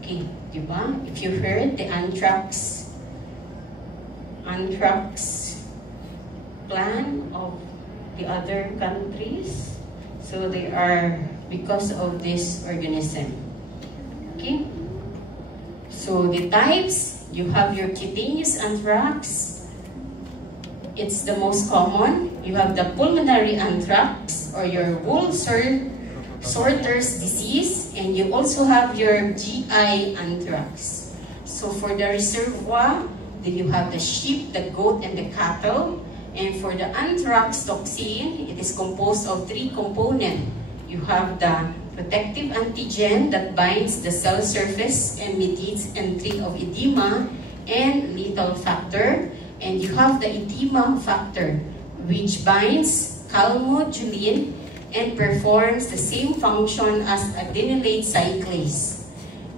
Okay, diba? If you heard the anthrax plan of the other countries, so they are because of this organism. Okay, so the types, you have your cutaneous anthrax. It's the most common. You have the pulmonary anthrax or your wool sorter's disease, and you also have your GI anthrax. So for the reservoir, then you have the sheep, the goat, and the cattle. And for the anthrax toxin, it is composed of 3 components. You have the protective antigen that binds the cell surface and mediates entry of edema and lethal factor. And you have the edema factor, which binds calmodulin and performs the same function as adenylate cyclase.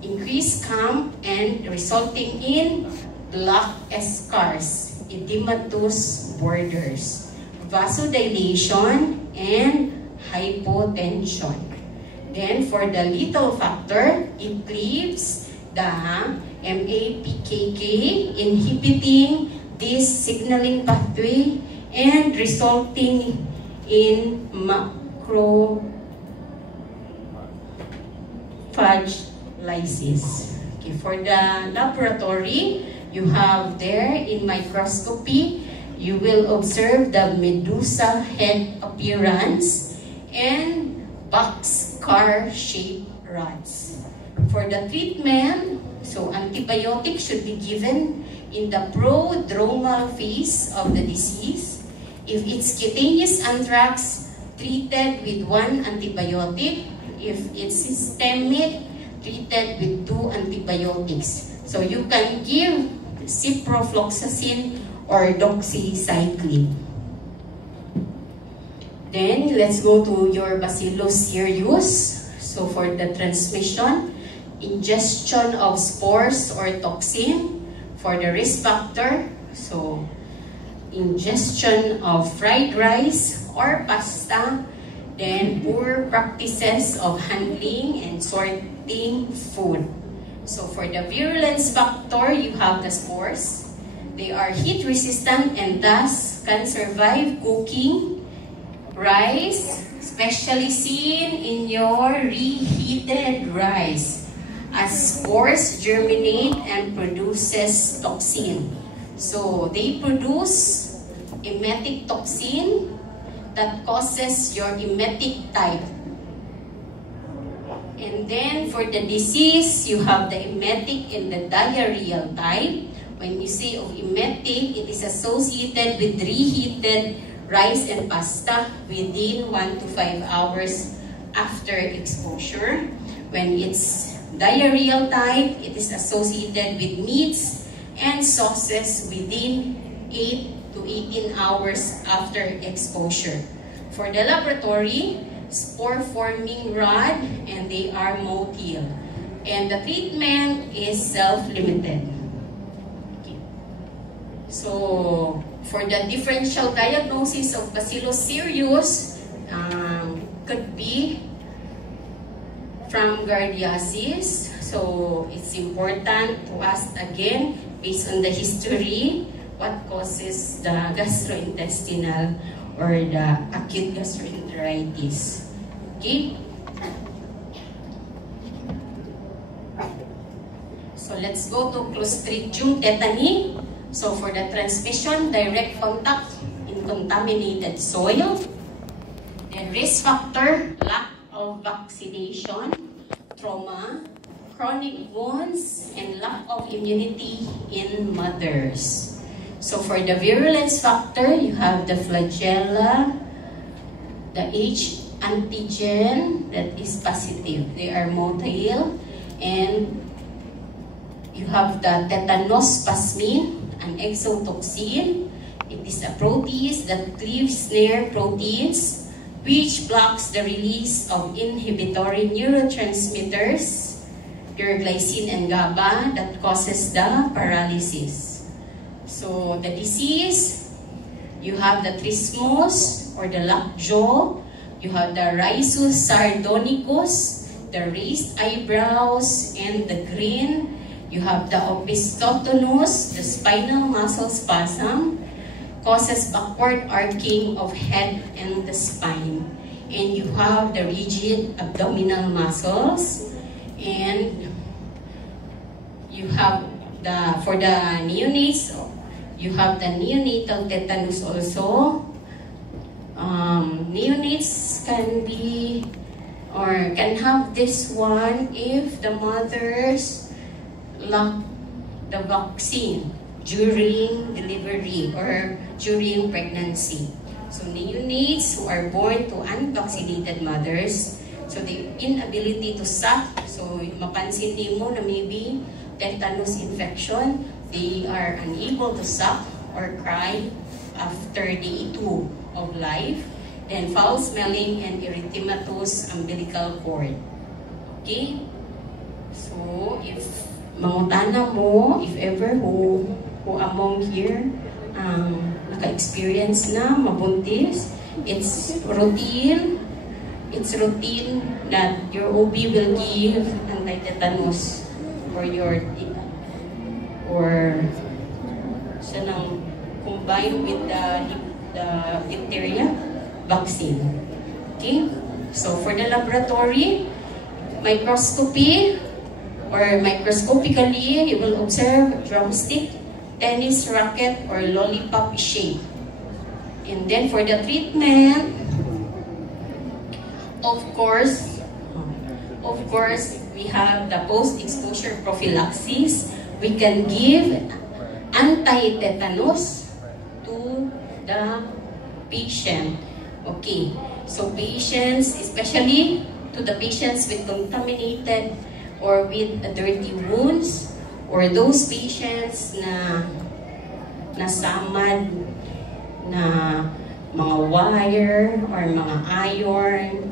Increased CAM and resulting in black scars, edematous borders, vasodilation, and hypotension. Then for the lethal factor, it cleaves the MAPKK, inhibiting this signaling pathway and resulting in macrophage lysis. Okay, for the laboratory, you have there in microscopy, you will observe the medusa head appearance and boxcar-shaped rods. For the treatment, so antibiotics should be given in the prodromal phase of the disease. If it's cutaneous anthrax, treated with 1 antibiotic. If it's systemic, treated with 2 antibiotics. So you can give ciprofloxacin or doxycycline. Then let's go to your Bacillus cereus. So for the transmission, ingestion of spores or toxin. For the risk factor, so ingestion of fried rice or pasta. Then poor practices of handling and sorting food. So for the virulence factor, you have the spores. They are heat resistant and thus can survive cooking rice, especially seen in your reheated rice, as spores germinate and produces toxin. So they produce emetic toxin that causes your emetic type. And then for the disease, you have the emetic and the diarrheal type. When you say of emetic, it is associated with reheated rice and pasta within 1 to 5 hours after exposure. When it's diarrheal type, it is associated with meats and sauces within 8 to 18 hours after exposure. For the laboratory, spore-forming rod, and they are motile. And the treatment is self-limited. Okay. So, for the differential diagnosis of Bacillus cereus, could be from Gardiasis. So it's important to ask again, based on the history, what causes the gastrointestinal or the acute gastroenteritis. Okay? So let's go to Clostridium tetani. So for the transmission, direct contact in contaminated soil. Then risk factor, lack of vaccination, trauma, chronic wounds, and lack of immunity in mothers. So for the virulence factor, you have the flagella, the H antigen that is positive. They are motile, and you have the tetanus plasmin, an exotoxin. It is a protease that cleaves snare proteins, which blocks the release of inhibitory neurotransmitters, glycine and GABA, that causes the paralysis. So the disease, you have the trismus or the lockjaw, you have the rhizus sardonicus, the raised eyebrows, and the grin. You have the opistotonus, the spinal muscle spasm, causes backward arcing of head and the spine. And you have the rigid abdominal muscles, and you have the, for the neonates, you have the neonatal tetanus also. Neonates can be or can have this one if the mothers lack the vaccine during delivery or during pregnancy. So neonates who are born to unvaccinated mothers, so the inability to suck, so mapansin mo na maybe tetanus infection, they are unable to suck or cry after day 2 of life. Then foul smelling and erythematous umbilical cord. Okay? So if mangutana mo, if ever who among here naka-experience na mabuntis, it's routine that your OB will give anti-tetanus for your or sanang combined with the diphtheria vaccine. Okay? So for the laboratory, microscopy or microscopically, you will observe drumstick, tennis racket, or lollipop shape. And then for the treatment, of course, we have the post-exposure prophylaxis. We can give anti-tetanus to the patient. Okay, so patients, especially to the patients with contaminated or with dirty wounds, or those patients na nasamad na mga wire or mga iron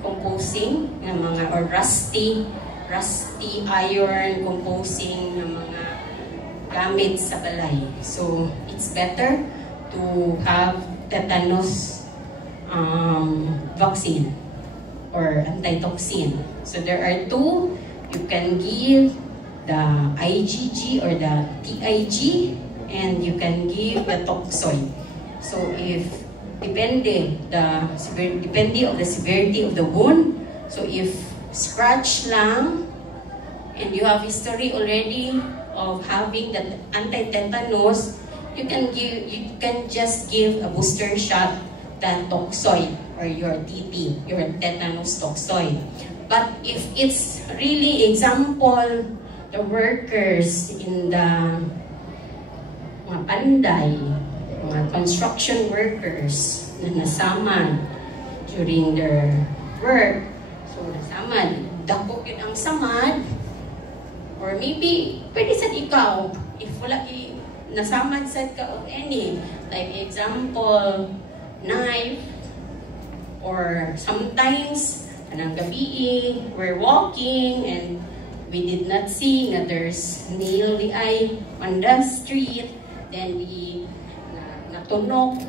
composing na mga or rusty iron composing na mga gamit sa balay. So it's better to have tetanus vaccine or antitoxin. So there are two. You can give the IgG or the TIG, and you can give the toxoid. So if depende of the severity of the wound. So if scratch lang and you have history already of having the anti-tetanus, you can just give a booster shot, the toxoid or your TT, your tetanus toxoid. But if it's really, example, the workers in the mga panday, mga construction workers na nasamad during their work, so nasamad, dako yun ang samad, or maybe pwede sa ikaw, if wala nasamad sa ka of any, like example, knife, or sometimes anang gabi we're walking and we did not see that there's nail the eye on the street, then we natunok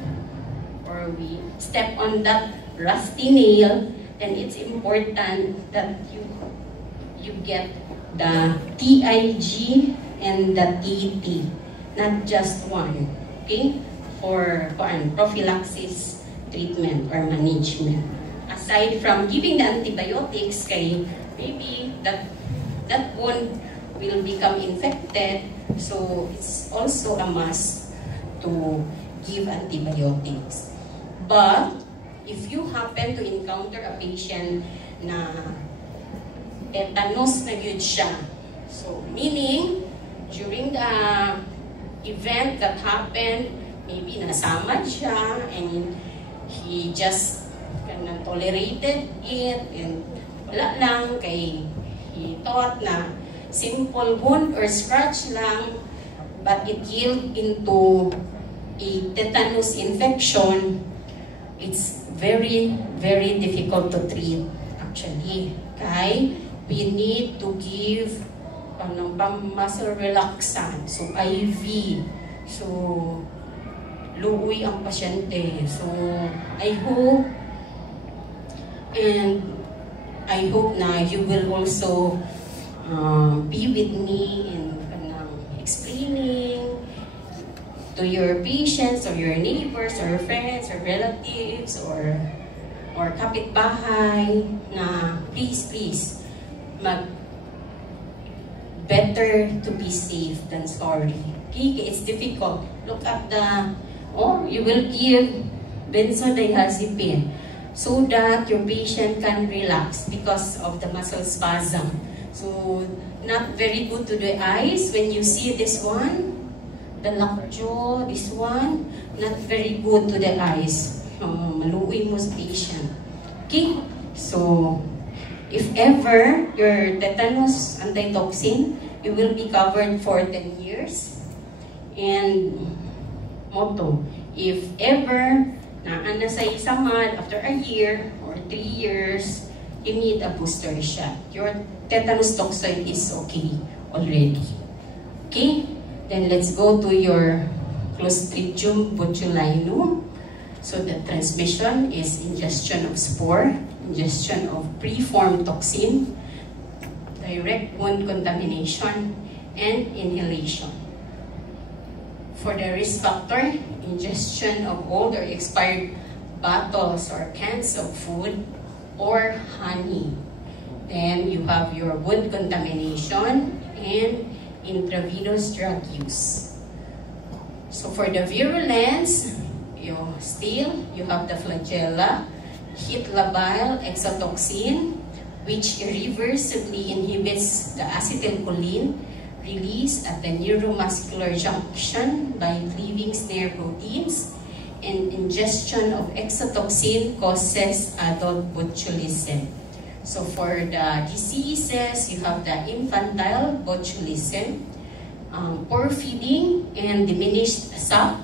or we step on that rusty nail, then it's important that you get the TIG and the TT, not just one, okay, for prophylaxis treatment or management. Aside from giving the antibiotics, kay maybe that wound will become infected. So it's also a must to give antibiotics. But if you happen to encounter a patient na tetanus na yun siya, so meaning during the event that happened, maybe nasamad siya and he just tolerated it and wala lang kay he thought na simple wound or scratch lang, but it healed into a tetanus infection. It's very, very difficult to treat actually. Okay? We need to give muscle relaxant, so IV. So, luoy ang pasyente. So, I hope na you will also be with me in explaining to your patients or your neighbors or friends or relatives or kapitbahay na please better to be safe than sorry. Okay, it's difficult. Look at you will give benzodiazepine so that your patient can relax because of the muscle spasm. So, not very good to the eyes when you see this one. The lockjaw, this one, not very good to the eyes. Maluoy mo sa patient. Okay? So, if ever your tetanus antitoxin, you will be covered for 10 years. And motto, if ever naana sa isamad after a year or 3 years, you need a booster shot. Your tetanus toxoid is okay already. Okay? Then let's go to your Clostridium botulinum. So the transmission is ingestion of spore, ingestion of preformed toxin, direct wound contamination, and inhalation. For the risk factor, ingestion of old or expired bottles or cans of food or honey. Then you have your wound contamination and intravenous drug use. So for the virulence, you have the flagella, heat labile exotoxin, which irreversibly inhibits the acetylcholine release at the neuromuscular junction by cleaving snare proteins, and ingestion of exotoxin causes adult botulism. So for the diseases, you have the infantile botulism, poor feeding, and diminished sap.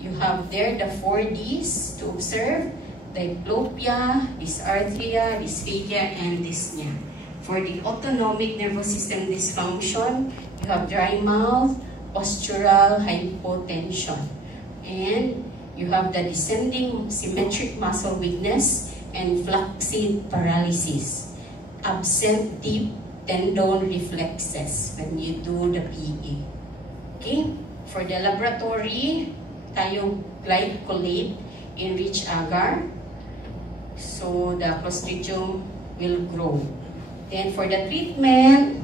You have there the 4 Ds to observe: diplopia, dysarthria, dysphagia, and dyspnea. For the autonomic nervous system dysfunction, you have dry mouth, postural hypotension, and you have the descending symmetric muscle weakness and flaccid paralysis, absent deep tendon reflexes when you do the PE. Okay? For the laboratory, thioglycolate enriched agar, so the Clostridium will grow. Then for the treatment,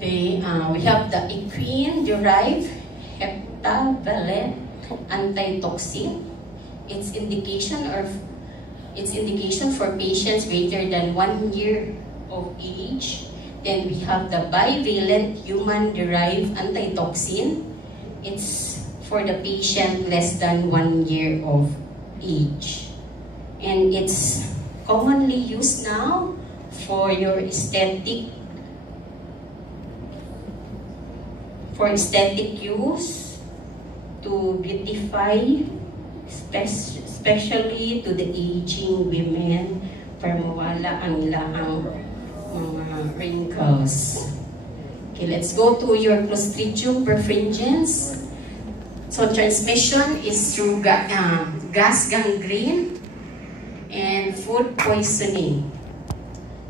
we have the equine-derived heptavalent antitoxin. Its indication for patients greater than 1 year of age. Then we have the bivalent human-derived antitoxin. It's for the patient less than 1 year of age. And it's commonly used now for your aesthetic use to beautify, especially to the aging women para mawala ang ilang mga wrinkles. Okay, let's go to your Clostridium perfringens. So transmission is through gas gangrene and food poisoning.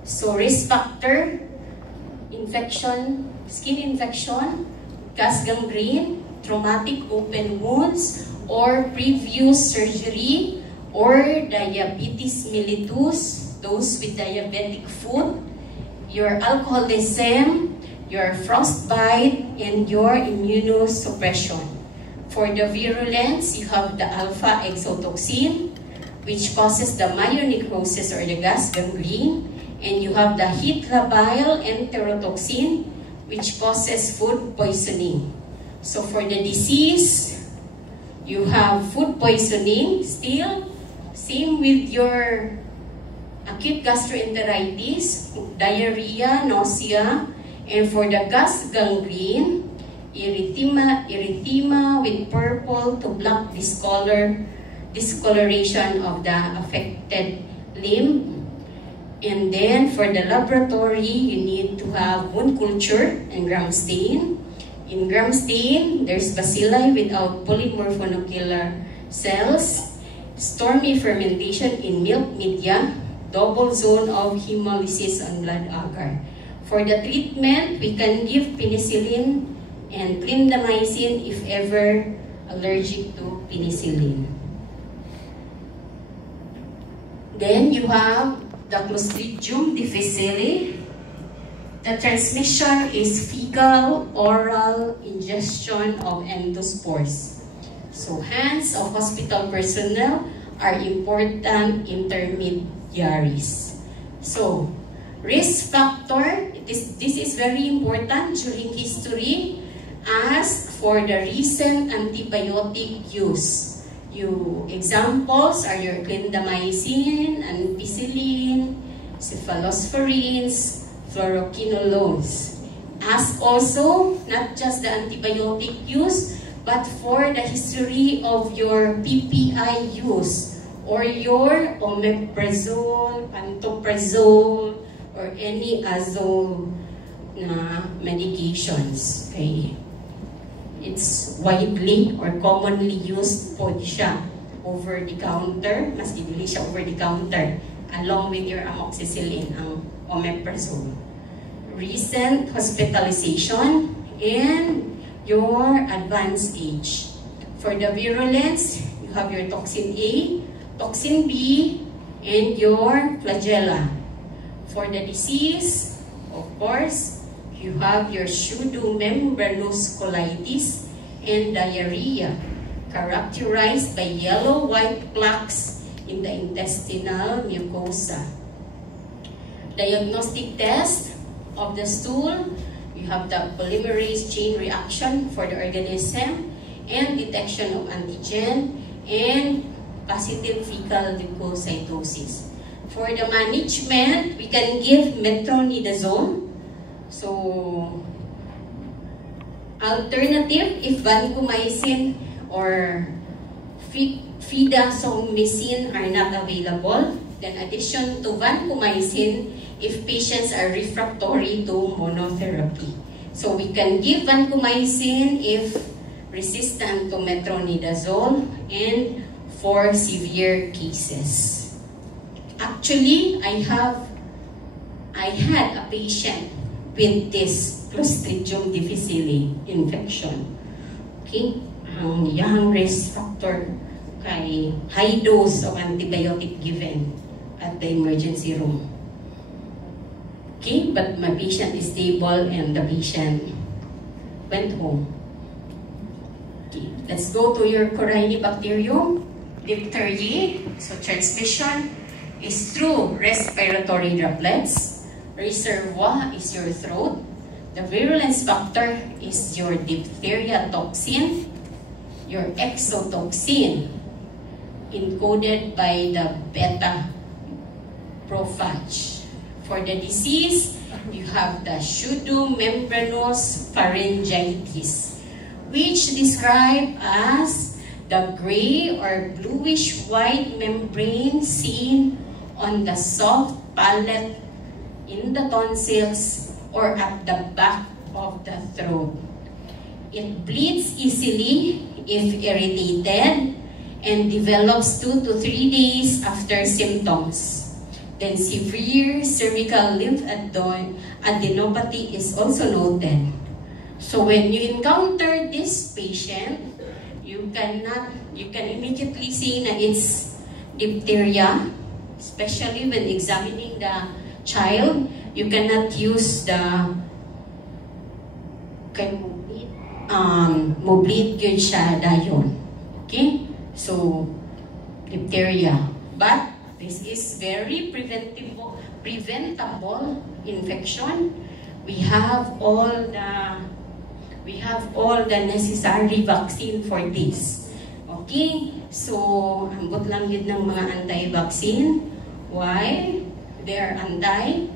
So risk factor, infection, skin infection, gas gangrene, traumatic open wounds, or previous surgery, or diabetes mellitus, those with diabetic foot, your alcoholism, your frostbite, and your immunosuppression. For the virulence, you have the alpha exotoxin, which causes the myonecrosis or the gas gangrene, and you have the heat labile enterotoxin, which causes food poisoning. So for the disease, you have food poisoning still, same with your acute gastroenteritis, diarrhea, nausea, and for the gas gangrene, erythema with purple to black discoloration of the affected limb. And then for the laboratory, you need to have wound culture and gram stain. In gram stain, there's bacilli without polymorphonuclear cells, stormy fermentation in milk media, double zone of hemolysis on blood agar. For the treatment, we can give penicillin and clindamycin if ever allergic to penicillin. Then you have the Clostridium difficile. The transmission is fecal oral ingestion of endospores. So hands of hospital personnel are important intermediaries. So risk factor, this is very important during history. Ask for the recent antibiotic use. Examples are your clindamycin, ampicillin, cephalosporins, fluoroquinolones. Ask also not just the antibiotic use, but for the history of your PPI use or your omeprazole, pantoprazole, or any azole medications. Okay. It's widely or commonly used po siya over the counter. Mas ibili siya over the counter along with your amoxicillin, ang omeprazole. Recent hospitalization and your advanced age. For the virulence, you have your toxin A, toxin B, and your flagella. For the disease, of course, you have your pseudomembranous colitis and diarrhea, characterized by yellow-white plaques in the intestinal mucosa. Diagnostic test of the stool, you have the polymerase chain reaction for the organism and detection of antigen and positive fecal leukocytosis. For the management, we can give metronidazole. So, alternative, if vancomycin or fidasomycin are not available, then addition to vancomycin if patients are refractory to monotherapy. So, we can give vancomycin if resistant to metronidazole and for severe cases. Actually, I had a patient with this Clostridium difficile infection. Okay? Ang iyang risk factor kay high dose of antibiotic given at the emergency room. Okay? But my patient is stable and the patient went home. Okay. Let's go to your Corynebacterium. Diphtheria. So transmission is through respiratory droplets. Reservoir is your throat. The virulence factor is your diphtheria toxin, your exotoxin, encoded by the beta prophage. For the disease, you have the pseudomembranous pharyngitis, which described as the gray or bluish-white membrane seen on the soft palate in the tonsils or at the back of the throat. It bleeds easily if irritated and develops 2 to 3 days after symptoms. Then severe cervical lymphadenopathy is also noted. So when you encounter this patient, you can immediately say that it's diphtheria, especially when examining the child, you cannot use the mo-bleed yun siya dayon. Okay? So, diphtheria. But, this is very preventable infection. We have all the necessary vaccine for this. Okay? So, hanggot lang yun ng mga anti-vaccine. Why? They are anti,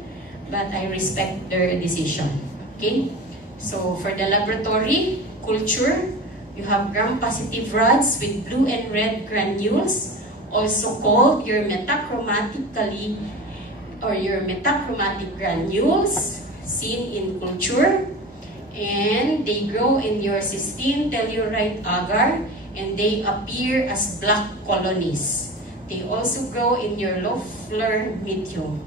but I respect their decision. Okay? So, for the laboratory culture, you have gram-positive rods with blue and red granules, also called your metachromatic granules, seen in culture. And they grow in your cystine telluride agar, and they appear as black colonies. They also grow in your Loeffler medium,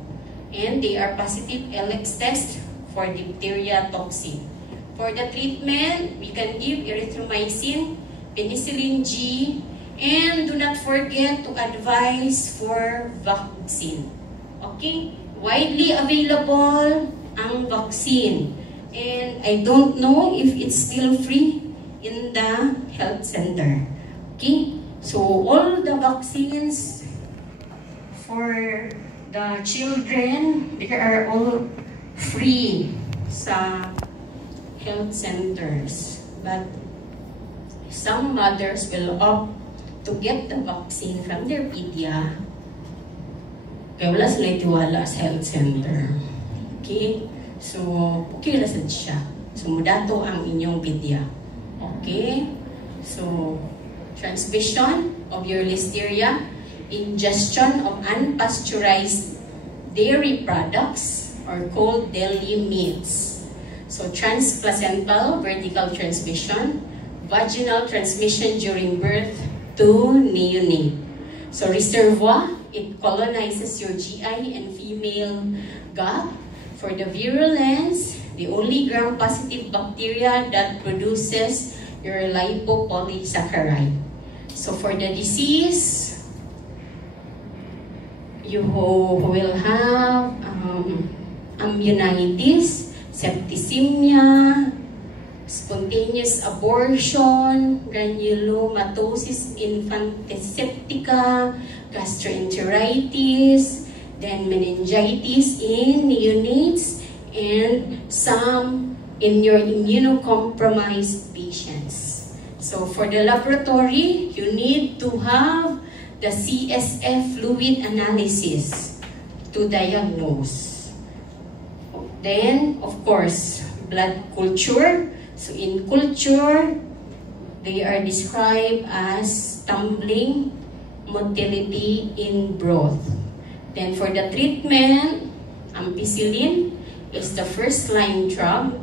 and they are positive ELEX test for diphtheria toxin. For the treatment, we can give erythromycin, penicillin G, and do not forget to advise for vaccine. Okay? Widely available ang vaccine. And I don't know if it's still free in the health center. Okay? So, all the vaccines for the children, they are all free sa health centers. But some mothers will opt to get the vaccine from their pedia. Kaya wala sila itiwala sa health center. Okay? So, okay na siya. So, mudato ang inyong pedia. Okay? So, transmission of your listeria, ingestion of unpasteurized dairy products are called deli meats. So, transplacental vertical transmission, vaginal transmission during birth to neonate. So, reservoir, it colonizes your GI and female gut. For the virulence, the only gram-positive bacteria that produces your lipopolysaccharide. So for the disease, you will have amnionitis, septicemia, spontaneous abortion, granulomatosis infantiseptica, gastroenteritis, then meningitis in neonates, and some in your immunocompromised patients. So for the laboratory, you need to have the CSF fluid analysis to diagnose. Then, of course, blood culture. So in culture, they are described as tumbling motility in broth. Then for the treatment, ampicillin is the first line drug.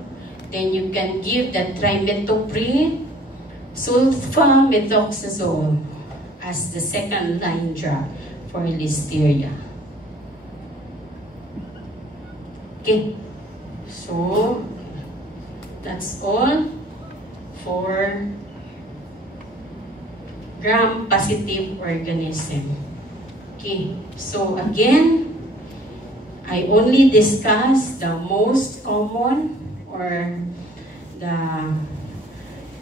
Then you can give the trimethoprim, sulfamethoxazole as the second line drug for listeria. Okay, so that's all for gram-positive organism. Okay, so again, I only discuss the most common or the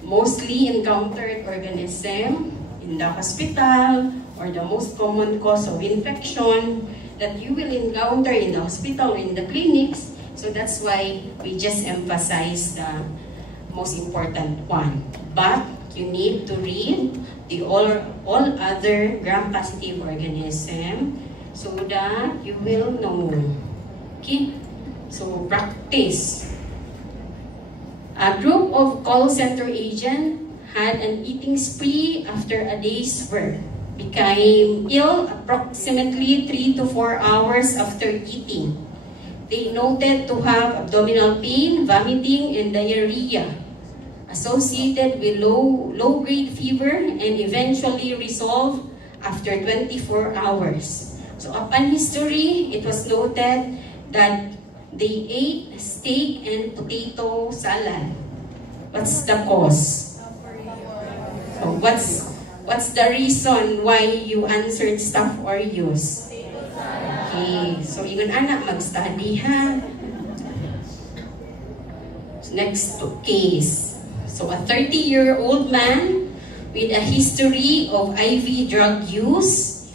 mostly encountered organism in the hospital or the most common cause of infection that you will encounter in the hospital or in the clinics. So that's why we just emphasize the most important one. But you need to read the all other gram-positive organism so that you will know. Okay? So practice. A group of call center agents had an eating spree after a day's work, became ill approximately 3 to 4 hours after eating. They noted to have abdominal pain, vomiting, and diarrhea associated with low-grade fever and eventually resolved after 24 hours. So upon history, it was noted that they ate steak and potato salad. What's the cause? So what's the reason why you answered Staph aureus? Okay, so ingon anak mag-study ha. Next case. So a 30-year-old man with a history of IV drug use,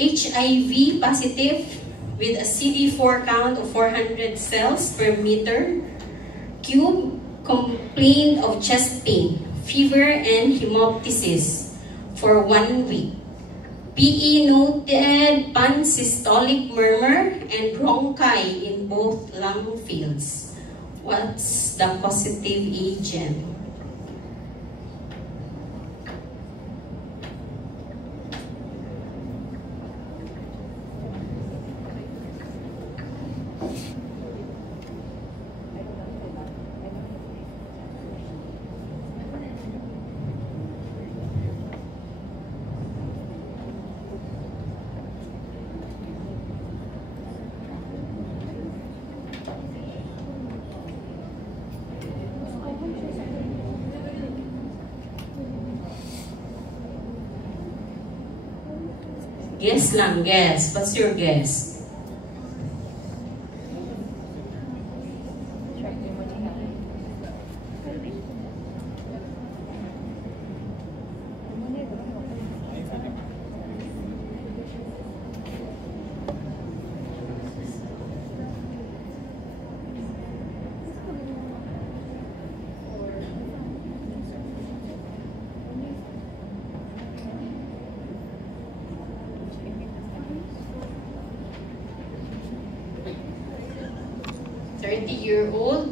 HIV positive with a CD4 count of 400 cells per meter cube, complained of chest pain, fever, and hemoptysis for 1 week. PE noted pansystolic murmur and bronchi in both lung fields. What's the causative agent? Guess lang, guess. What's your guess? Year-old,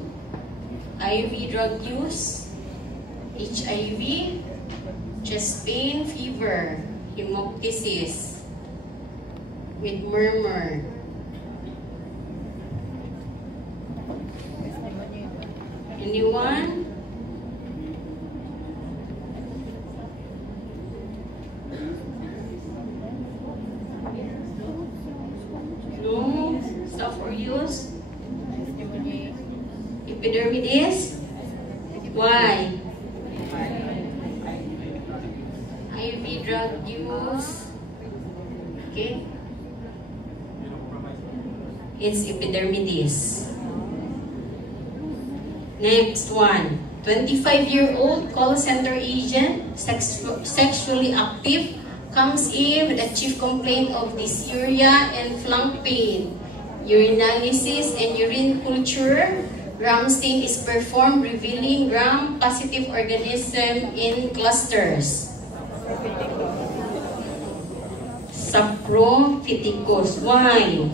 IV drug use, HIV, chest pain, fever, hemoptysis with murmur. Anyone? No? Stuff for use? Epidermidis? Why? IV drug use. Okay? It's epidermidis. Next one. 25-year-old call center agent, sexually active, comes in with a chief complaint of dysuria and flank pain. Urinalysis and urine culture. Gram stain is performed, revealing gram-positive organism in clusters. Saprophyticus. Why?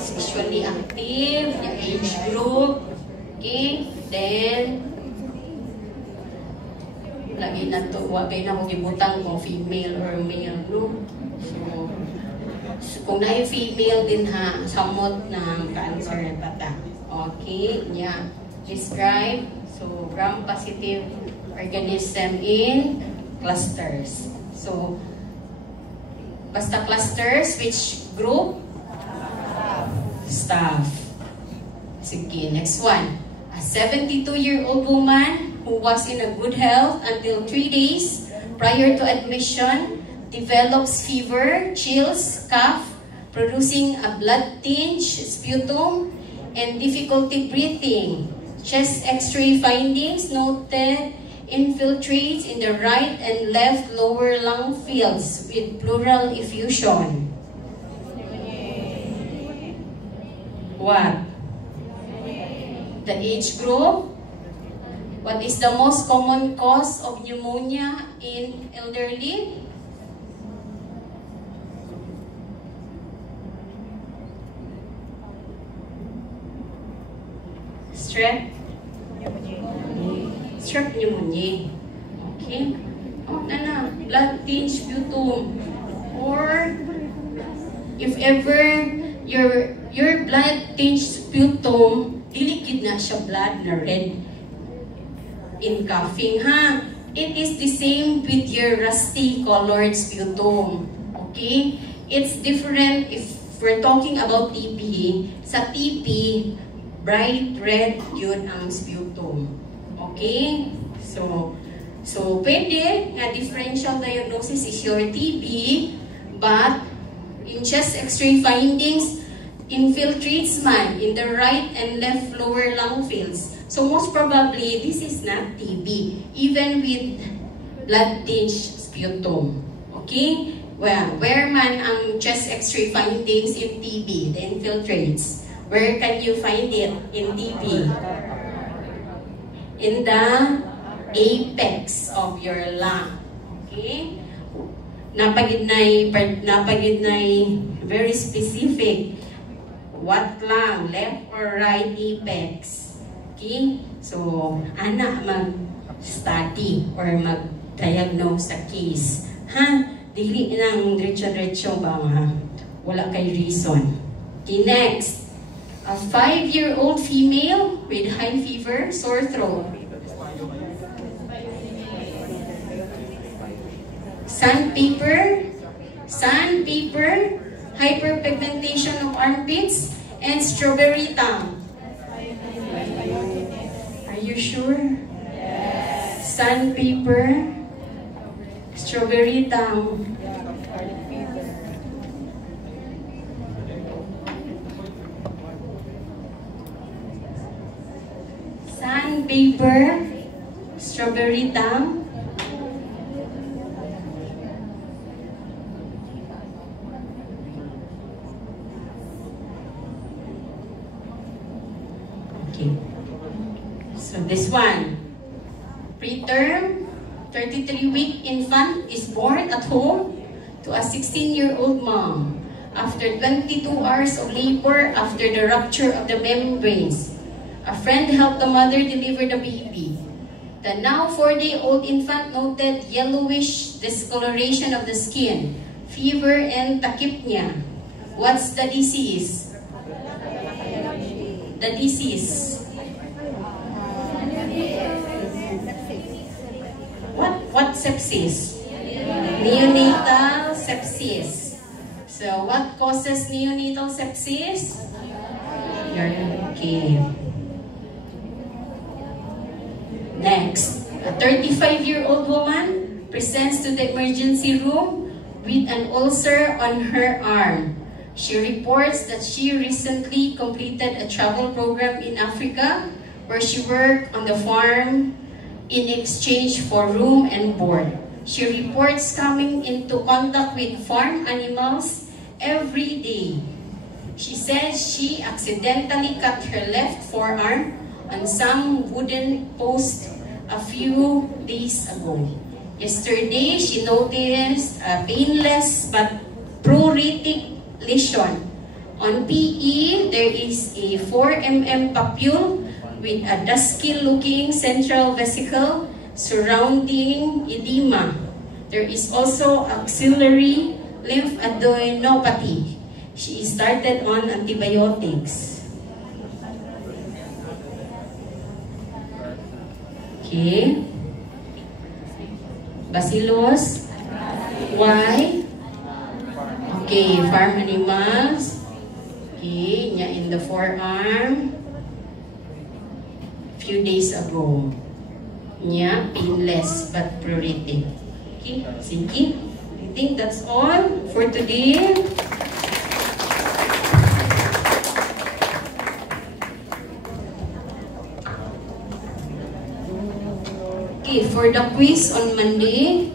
Sexually active, the age group. Okay, then lagi na to, wagay na ko gibutang kung female or male, no? So kung na yung female din ha, samot ng cancer at bata. Okay, yeah. Describe. So, gram-positive organism in clusters. So, basta clusters, which group? Staph. Sige, next one. A 72-year-old woman who was in a good health until 3 days prior to admission develops fever, chills, cough, producing a blood-tinged sputum, and difficulty breathing. Chest X-ray findings noted infiltrates in the right and left lower lung fields with pleural effusion. What? The age group? What is the most common cause of pneumonia in elderly? Strep? Strep pneumonia. Okay? Oh, blood-tinged sputum. Or, if ever your blood-tinged sputum, dilikid na siya blood na red in coughing, ha? It is the same with your rusty-colored sputum. Okay? It's different if we're talking about TB. Sa TB, bright red yun ang sputum. Okay? So pwede nga differential diagnosis is your TB, but in chest X-ray findings, infiltrates man in the right and left lower lung fields. So most probably, this is not TB, even with blood-tinged sputum. Okay? Well, where man ang chest x-ray findings in TB, the infiltrates? Where can you find it in TB? In the apex of your lung. Okay? Napagid na very specific. What lung, left or right apex? Okay? So, ana mag-study or mag-diagnose sa case. Ha? Dili nang diretso-diretso ba ha? Wala kay reason. Okay, next. A 5-year-old female with high fever, sore throat. Sandpaper, hyperpigmentation of armpits, and strawberry tongue. Are you sure? Yes. Sandpaper, strawberry tongue. Sandpaper, strawberry tongue. So this one, preterm, 33-week infant is born at home to a 16-year-old mom after 22 hours of labor after the rupture of the membranes. A friend helped the mother deliver the baby. The now 4-day-old infant noted yellowish discoloration of the skin, fever, and tachypnea. What's the disease? The disease. What sepsis? Neonatal sepsis. So, what causes neonatal sepsis? Okay. Next, a 35-year-old woman presents to the emergency room with an ulcer on her arm. She reports that she recently completed a travel program in Africa where she worked on the farm in exchange for room and board. She reports coming into contact with farm animals every day. She says she accidentally cut her left forearm on some wooden post a few days ago. Yesterday, she noticed a painless but pruritic lesion. On PE, there is a 4 mm papule with a dusky-looking central vesicle surrounding edema. There is also axillary lymphadenopathy. She started on antibiotics. Okay. Bacillus. Why? Okay, farm animals. Okay, niya in the forearm. Few days ago. Yeah, painless but pruritic. Okay, sige. I think that's all for today. Okay, for the quiz on Monday,